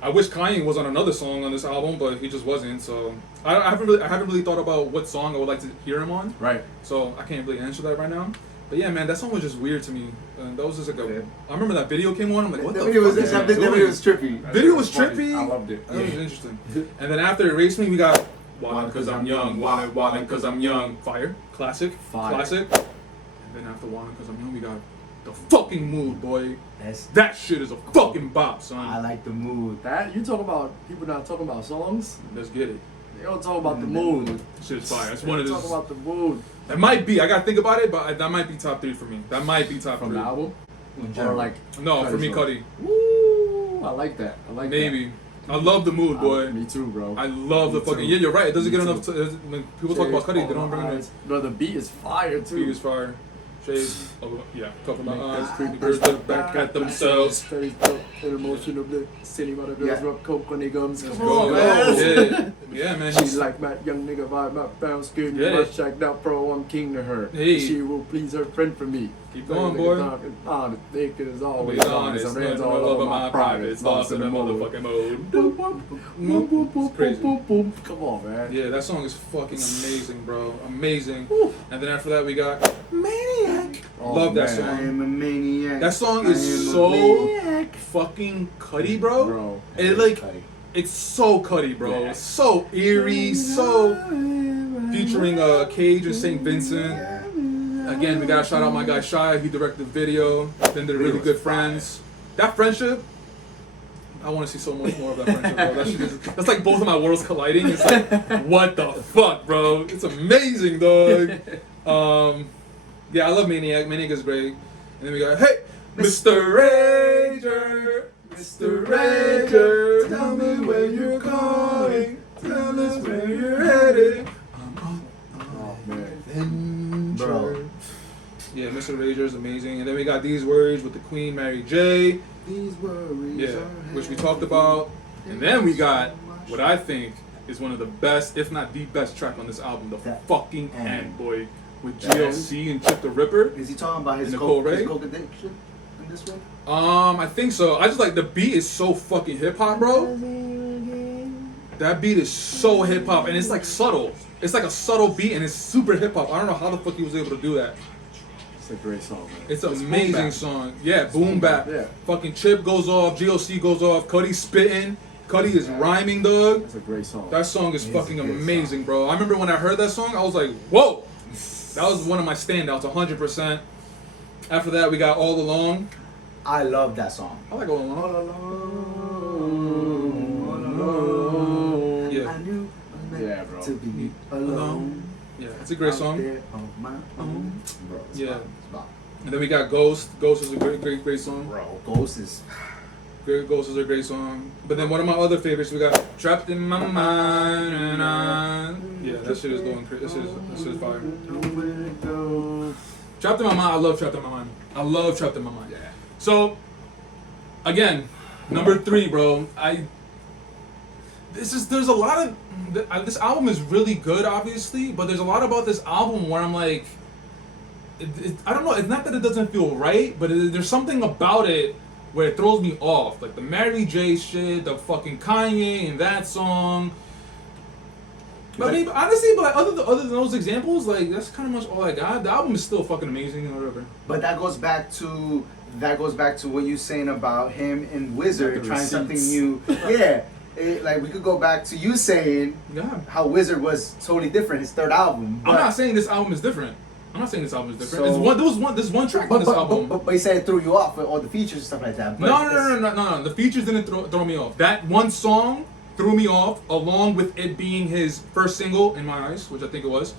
I wish Kanye was on another song on this album, but he just wasn't. So I haven't really thought about what song I would like to hear him on. Right. So I can't really answer that right now. But yeah, man, that song was just weird to me. That was just like I remember that video came on. I'm like, what The the video fuck was is that he video doing? was trippy. Video was Funny. trippy. I loved it. That was interesting. And then after Erase Me, we got Wildin' Cause I'm Young. Wildin' Cause I'm Young. Fire. Classic. Fire. Classic. And then after Wildin' Cause I'm Young, we got The Fucking Mood, boy. That's, That shit is a fucking bop, son. I like the mood. That you talk about people not talking about songs. Let's get it. They don't talk about the mood. Shit is fire. It's They one of don't those. talk about the mood That might be. I gotta think about it, but that might be top 3 for me. That might be top from 3. the album, In or general. like No, for Cudi me, song. Cudi. Woo! I like that. I like Maybe. I love the mood, that. boy. Me too, bro. I love the Me fucking. too. Yeah, you're right. It doesn't Me get too. enough. When people talk about Cudi, they don't bring it in. Bro, the beat is fire too. Beat is fire. Shades. Oh, yeah. Couple of my Make eyes. that Creepy girls look back at themselves. Face dope, an emotion of the city where the girls Yeah. rub coke on their gums. Come Go, on, man. Yeah. Yeah, man. She's like my young nigga vibe, my brown skin, Yeah. my shacked out pro, I'm king to her. Hey. She will please her friend for me. Keep going, boy. Honest, thick is always Always honest. honest. I'm hands All all over my privates. Lost in the motherfucking mode. It's crazy. Come on, man. Yeah, that song is fucking amazing, bro. Amazing. And then after that, we got Maniac. Oh, Love that man. song. I am a maniac. That song I is am a so maniac. fucking Cudi, bro. Bro. It like Cudi. it's so Cudi, bro. Yeah. So eerie, so featuring Cage and St. Vincent. Yeah. Again, we gotta shout out my guy Shy. He directed the video. Then they're really good friends. That friendship, I want to see so much more of that friendship, bro. That shit is, that's like both of my worlds colliding. It's like, what the fuck, bro? It's amazing, dog. Yeah, I love Maniac. Maniac is great. And then we got, hey, Mr. Rager, Mr. Rager, tell me where you're going, tell us where you're headed. Oh, man. Adventure. Bro. Yeah, Mr. Rager is amazing. And then we got These Words with the Queen, Mary J. These worries Yeah, are which we talked about. And then we got what I think is one of the best, if not the best track on this album, the That fucking end. end, boy. With GLC and Chip the Ripper. Is he talking about his Nicole Ray? coke addiction in this one? I think so. I just like the beat is so fucking hip hop, bro. That beat is so hip hop and it's like subtle. It's like a subtle beat and it's super hip hop. I don't know how the fuck he was able to do that. It's a great song, man. It's an boom amazing bap. song. Yeah, boom bap. Yeah. Fucking Chip goes off, GLC goes off, Cudi spitting, Cudi is rhyming, dog. That's a great song. That song is It is a fucking good amazing, bro. I remember when I heard that song, I was like, whoa! That was one of my standouts, 100%. After that, we got All Along. I love that song. I like All Along. Alone. Yeah. I knew I meant Yeah, bro. to be alone. Yeah, it's a great Out song. there on my own. Bro, it's Yeah. bop, it's bop. And then we got Ghost. Ghost is a great song. Bro, Ghost is. Ghost is a great song. But then one of my other favorites, we got Trapped in My Mind. And yeah, that shit is going crazy. This shit is fire. Trapped in My Mind. I love Trapped in My Mind. I love Trapped in My Mind. Yeah. So, again, number 3, bro. There's a lot of this album is really good, obviously, but there's a lot about this album where I'm like, I don't know. It's not that it doesn't feel right, but there's something about it where it throws me off. Like the Mary J shit, the fucking Kanye and that song. But I mean, honestly, but like, other than those examples, like that's kind of much all I got. The album is still fucking amazing and whatever. But that goes back to what you're saying about him and Wizard Like the trying something receipts. new. Yeah, like we could go back to you saying Yeah. how Wizard was totally different, his third album. I'm not saying this album is different. I'm not saying this album is different. So- There's one track on this album. But he said it threw you off with all the features and stuff like that. But No. The features didn't throw me off. That one song threw me off, along with it being his first single, In My Eyes, which I think it was.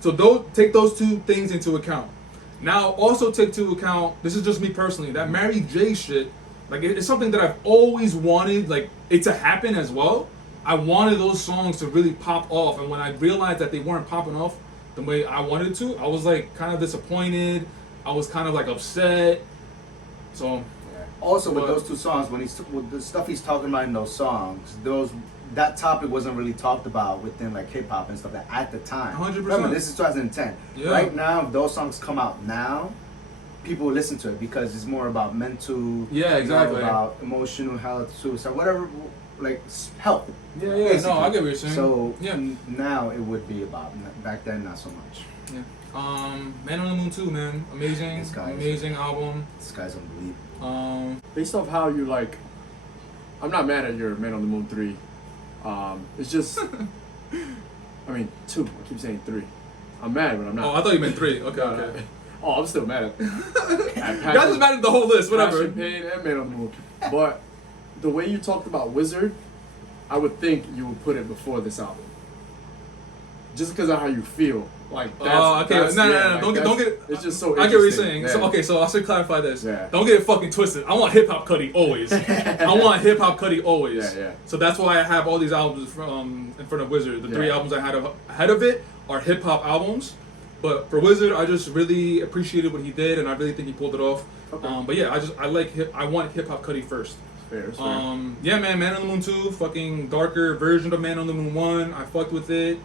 So take those two things into account. Now, also take into account, this is just me personally, that Mary J shit, like it's something that I've always wanted, like it to happen as well. I wanted those songs to really pop off, and when I realized that they weren't popping off the way I wanted to, I was like kind of disappointed. I was kind of like upset. So Also, with But- those two songs, when he's with the stuff he's talking about in those songs, that topic wasn't really talked about within like hip hop and stuff like at the time. 100%. Remember, this is 2010. Yeah. Right now, if those songs come out now, people will listen to it because it's more about mental. Yeah, exactly. About emotional health, suicide, whatever, like health. yeah, no, basically. I get what you're saying. So yeah, now it would be about. Back then, not so much. yeah. Man on the Moon 2, man, amazing, This guy's- amazing album. This guy's unbelievable. Based off how you like, I'm not mad at your Man on the Moon 3. It's just, I mean 2. I keep saying 3. I'm mad, but I'm Oh, not. I thought you meant 3. Okay, No, okay. Oh, I'm still mad at. Y'all just mad at the whole list, whatever. Passion, Pain, and Man on the Moon. But the way you talked about Wizard, I would think you would put it before this album. Just because of how you feel. Like that's, Oh, okay. that's- No, yeah, like, don't get it. It's just so I get what you're interesting. saying. Yeah. So, okay, so I should clarify this. Yeah. Don't get it fucking twisted. I want hip hop Cudi always. I want hip hop Cudi always. Yeah, yeah. So that's why I have all these albums from in front of Wizard. The 3 Yeah. albums I had ahead of it are hip hop albums. But for Wizard, I just really appreciated what he did, and I really think he pulled it off. Okay. But yeah, I want hip hop Cudi first. Fair, fair. Yeah, man, Man on the Moon 2, fucking darker version of Man on the Moon 1. I fucked with it.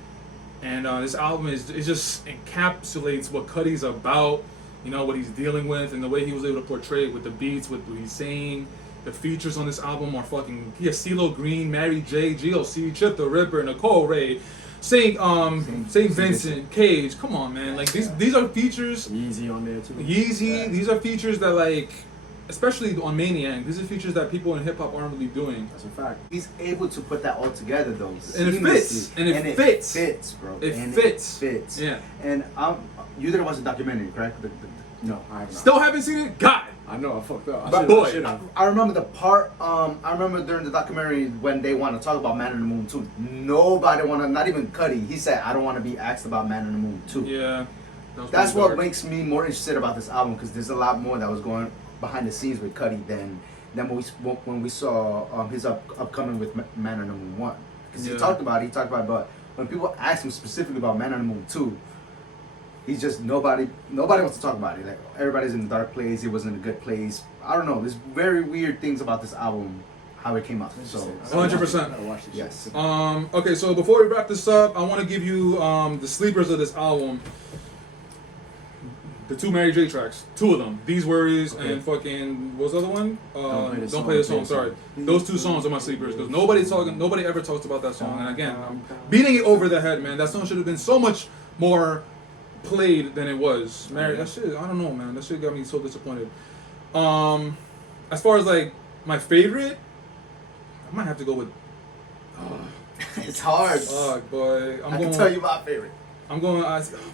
And this album it just encapsulates what Cudi's about, you know, what he's dealing with, and the way he was able to portray it with the beats, with what he's saying. The features on this album are fucking, he has CeeLo Green, Mary J, GLC, Chip the Ripper, Nicole Ray, Saint Vincent, Cage. Come on, man, like these are features. Yeezy on there too. Yeezy, Yeah. these are features that like, especially on Maniac, these are features that people in hip hop aren't really doing. That's a fact. He's able to put that all together though. And it fits. seamlessly. And it fits. It fits, bro. It And fits. It fits. Yeah. And you didn't watch the documentary, correct? No, I have not. Still haven't seen it? God! I know I fucked up. But boy, I remember the part. I remember during the documentary when they want to talk about Man on the Moon 2. Nobody want to, not even Cudi. He said, "I don't want to be asked about Man on the Moon 2." Yeah. That was That's pretty what dark. makes me more interested about this album because there's a lot more that was going behind the scenes with Cudi than when we saw his upcoming with Man on the Moon 1. Because Yeah. he talked about it, but when people ask him specifically about Man on the Moon 2, he's just nobody wants to talk about it. Like everybody's in a dark place, it wasn't a good place. I don't know. There's very weird things about this album, how it came out. So 100%. yes. Okay, so before we wrap this up, I want to give you the sleepers of this album. The 2 Mary J tracks, 2 of them. These Worries Okay. and fucking, what was the other one? Don't Play the Play the Song, sorry. Those 2 songs are my sleepers because nobody ever talks about that song. And again, I'm beating it over the head, man. That song should have been so much more played than it was. Mary, that shit, I don't know, man. That shit got me so disappointed. As far as like my favorite, I might have to go with. It's hard. Fuck, boy. I can tell you my favorite. I'm going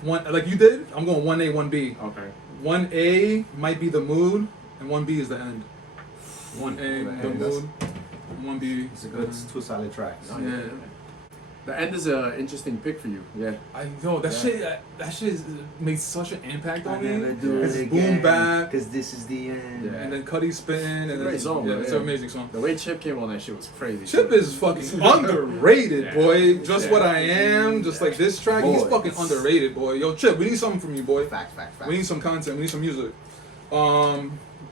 one like you did. I'm going 1A, 1B. Okay. 1A might be The Mood, and 1B is The End. 1A, The End. Mood, 1B. It's a good 2 solid tracks. Yeah. The End is an interesting pick for you. Yeah. I know that shit made such an impact I on me. never do It's it boom again, bap, because this is the end. Yeah. and then Cudi spin, and then Great song, yeah, man. it's an amazing song. The way Chip came on that shit was crazy. Chip is fucking underrated, Yeah. boy. Just Yeah. What I Am, just like this track, he's Boy. fucking underrated, boy. Yo, Chip, we need something from you, boy. Fact. We need some content. We need some music.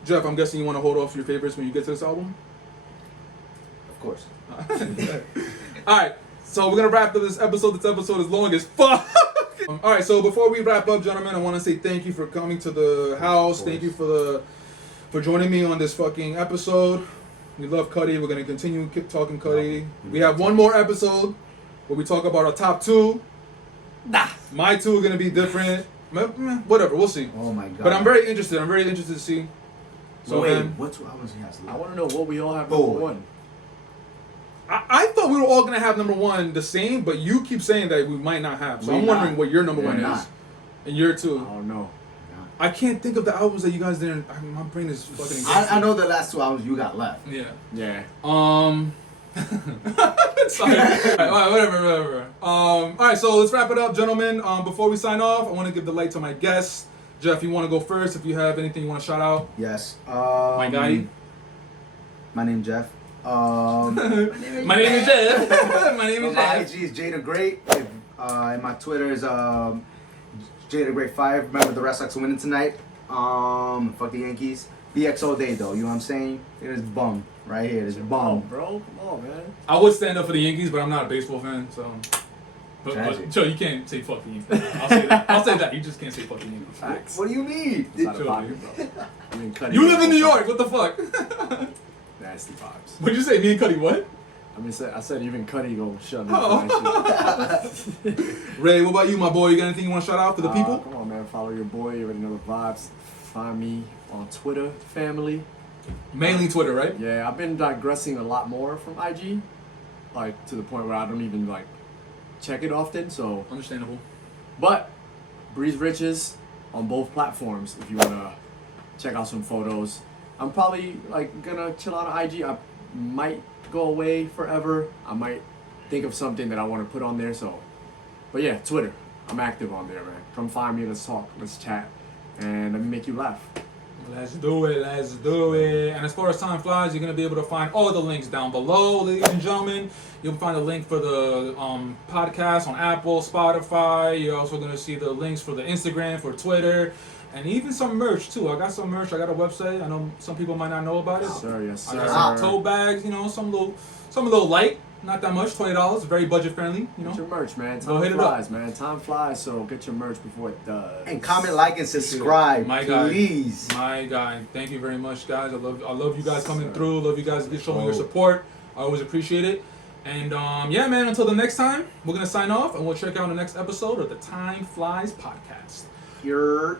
Jeff, I'm guessing you want to hold off your favorites when you get to this album. Of course. All right, so we're gonna wrap up this episode. This episode is long as fuck. All right, so before we wrap up, gentlemen, I want to say thank you for coming to the house. Thank you for joining me on this fucking episode. We love Cudi. We're gonna continue keep talking Cudi. We have one more episode where we talk about our top 2. My 2 are gonna be different. Whatever, we'll see. Oh my god. But I'm very interested. I'm very interested to see. So wait, man, what 2 albums he has? I want to know what we all have Boy. number 1. I thought we were all gonna have number 1 the same, but you keep saying that we might not have. So We're I'm wondering not. what your number We're 1 is, not. and your I 2. don't know. I can't think of the albums that you guys didn't. My brain is fucking. against I it. know the last 2 albums you got left. Yeah. Yeah. Sorry. All right, whatever. All right, so let's wrap it up, gentlemen. Before we sign off, I want to give the light to my guests. Jeff, you want to go first? If you have anything you want to shout out, Yes. my guy. My name Jeff. My name is Jeff. My name is My Jeff. IG is Jada Great. And my Twitter is Jada Great 5. Remember the Red Sox are winning tonight. Fuck the Yankees. BX all day though. You know what I'm saying? It is bum right here. It's Oh, bum. bro, come on, man. I would stand up for the Yankees, but I'm not a baseball fan, so. But Tragic. Joe, you can't say fuck the Yankees. I'll say that. I'll say that. You just can't say fuck the Yankees. Facts. What do you mean? It's out of Chill, pocket, bro. I mean, Cudi. You live in New York. What the fuck? Nasty vibes. What'd you say? Me and Cudi, what? I said even Cudi go shut Oh. up for that shit. Ray, what about you, my boy? You got anything you want to shout out to the people? Come on, man. Follow your boy. You already know the vibes. Find me on Twitter, family. Mainly Twitter, right? Yeah, I've been digressing a lot more from IG, like to the point where I don't even like check it often. So, Understandable. but Breeze Riches on both platforms. If you wanna check out some photos, I'm probably like gonna chill out on IG. I might go away forever. I might think of something that I want to put on there. So, but yeah, Twitter. I'm active on there, man. Come find me. Let's talk. Let's chat, and let me make you laugh. Let's do it. Let's do it. And as far as time flies, you're going to be able to find all the links down below, ladies and gentlemen. You'll find a link for the podcast on Apple, Spotify. You're also going to see the links for the Instagram, for Twitter, and even some merch, too. I got some merch. I got a website. I know some people might not know about it. Yes, sir. Yes, I sir. got some tote bags, you know, some a little light. Not that much, $20. Very budget friendly, you know. Get your merch, man. Go Time hit it up. flies, man. Time flies, so get your merch before it does. And comment, like, and subscribe, My guy. please. My guy, thank you very much, guys. I love you guys coming sir. through. Love you guys showing your support. I always appreciate it. And yeah, man. Until the next time, we're gonna sign off, and we'll check out the next episode of the Time Flies podcast. You're.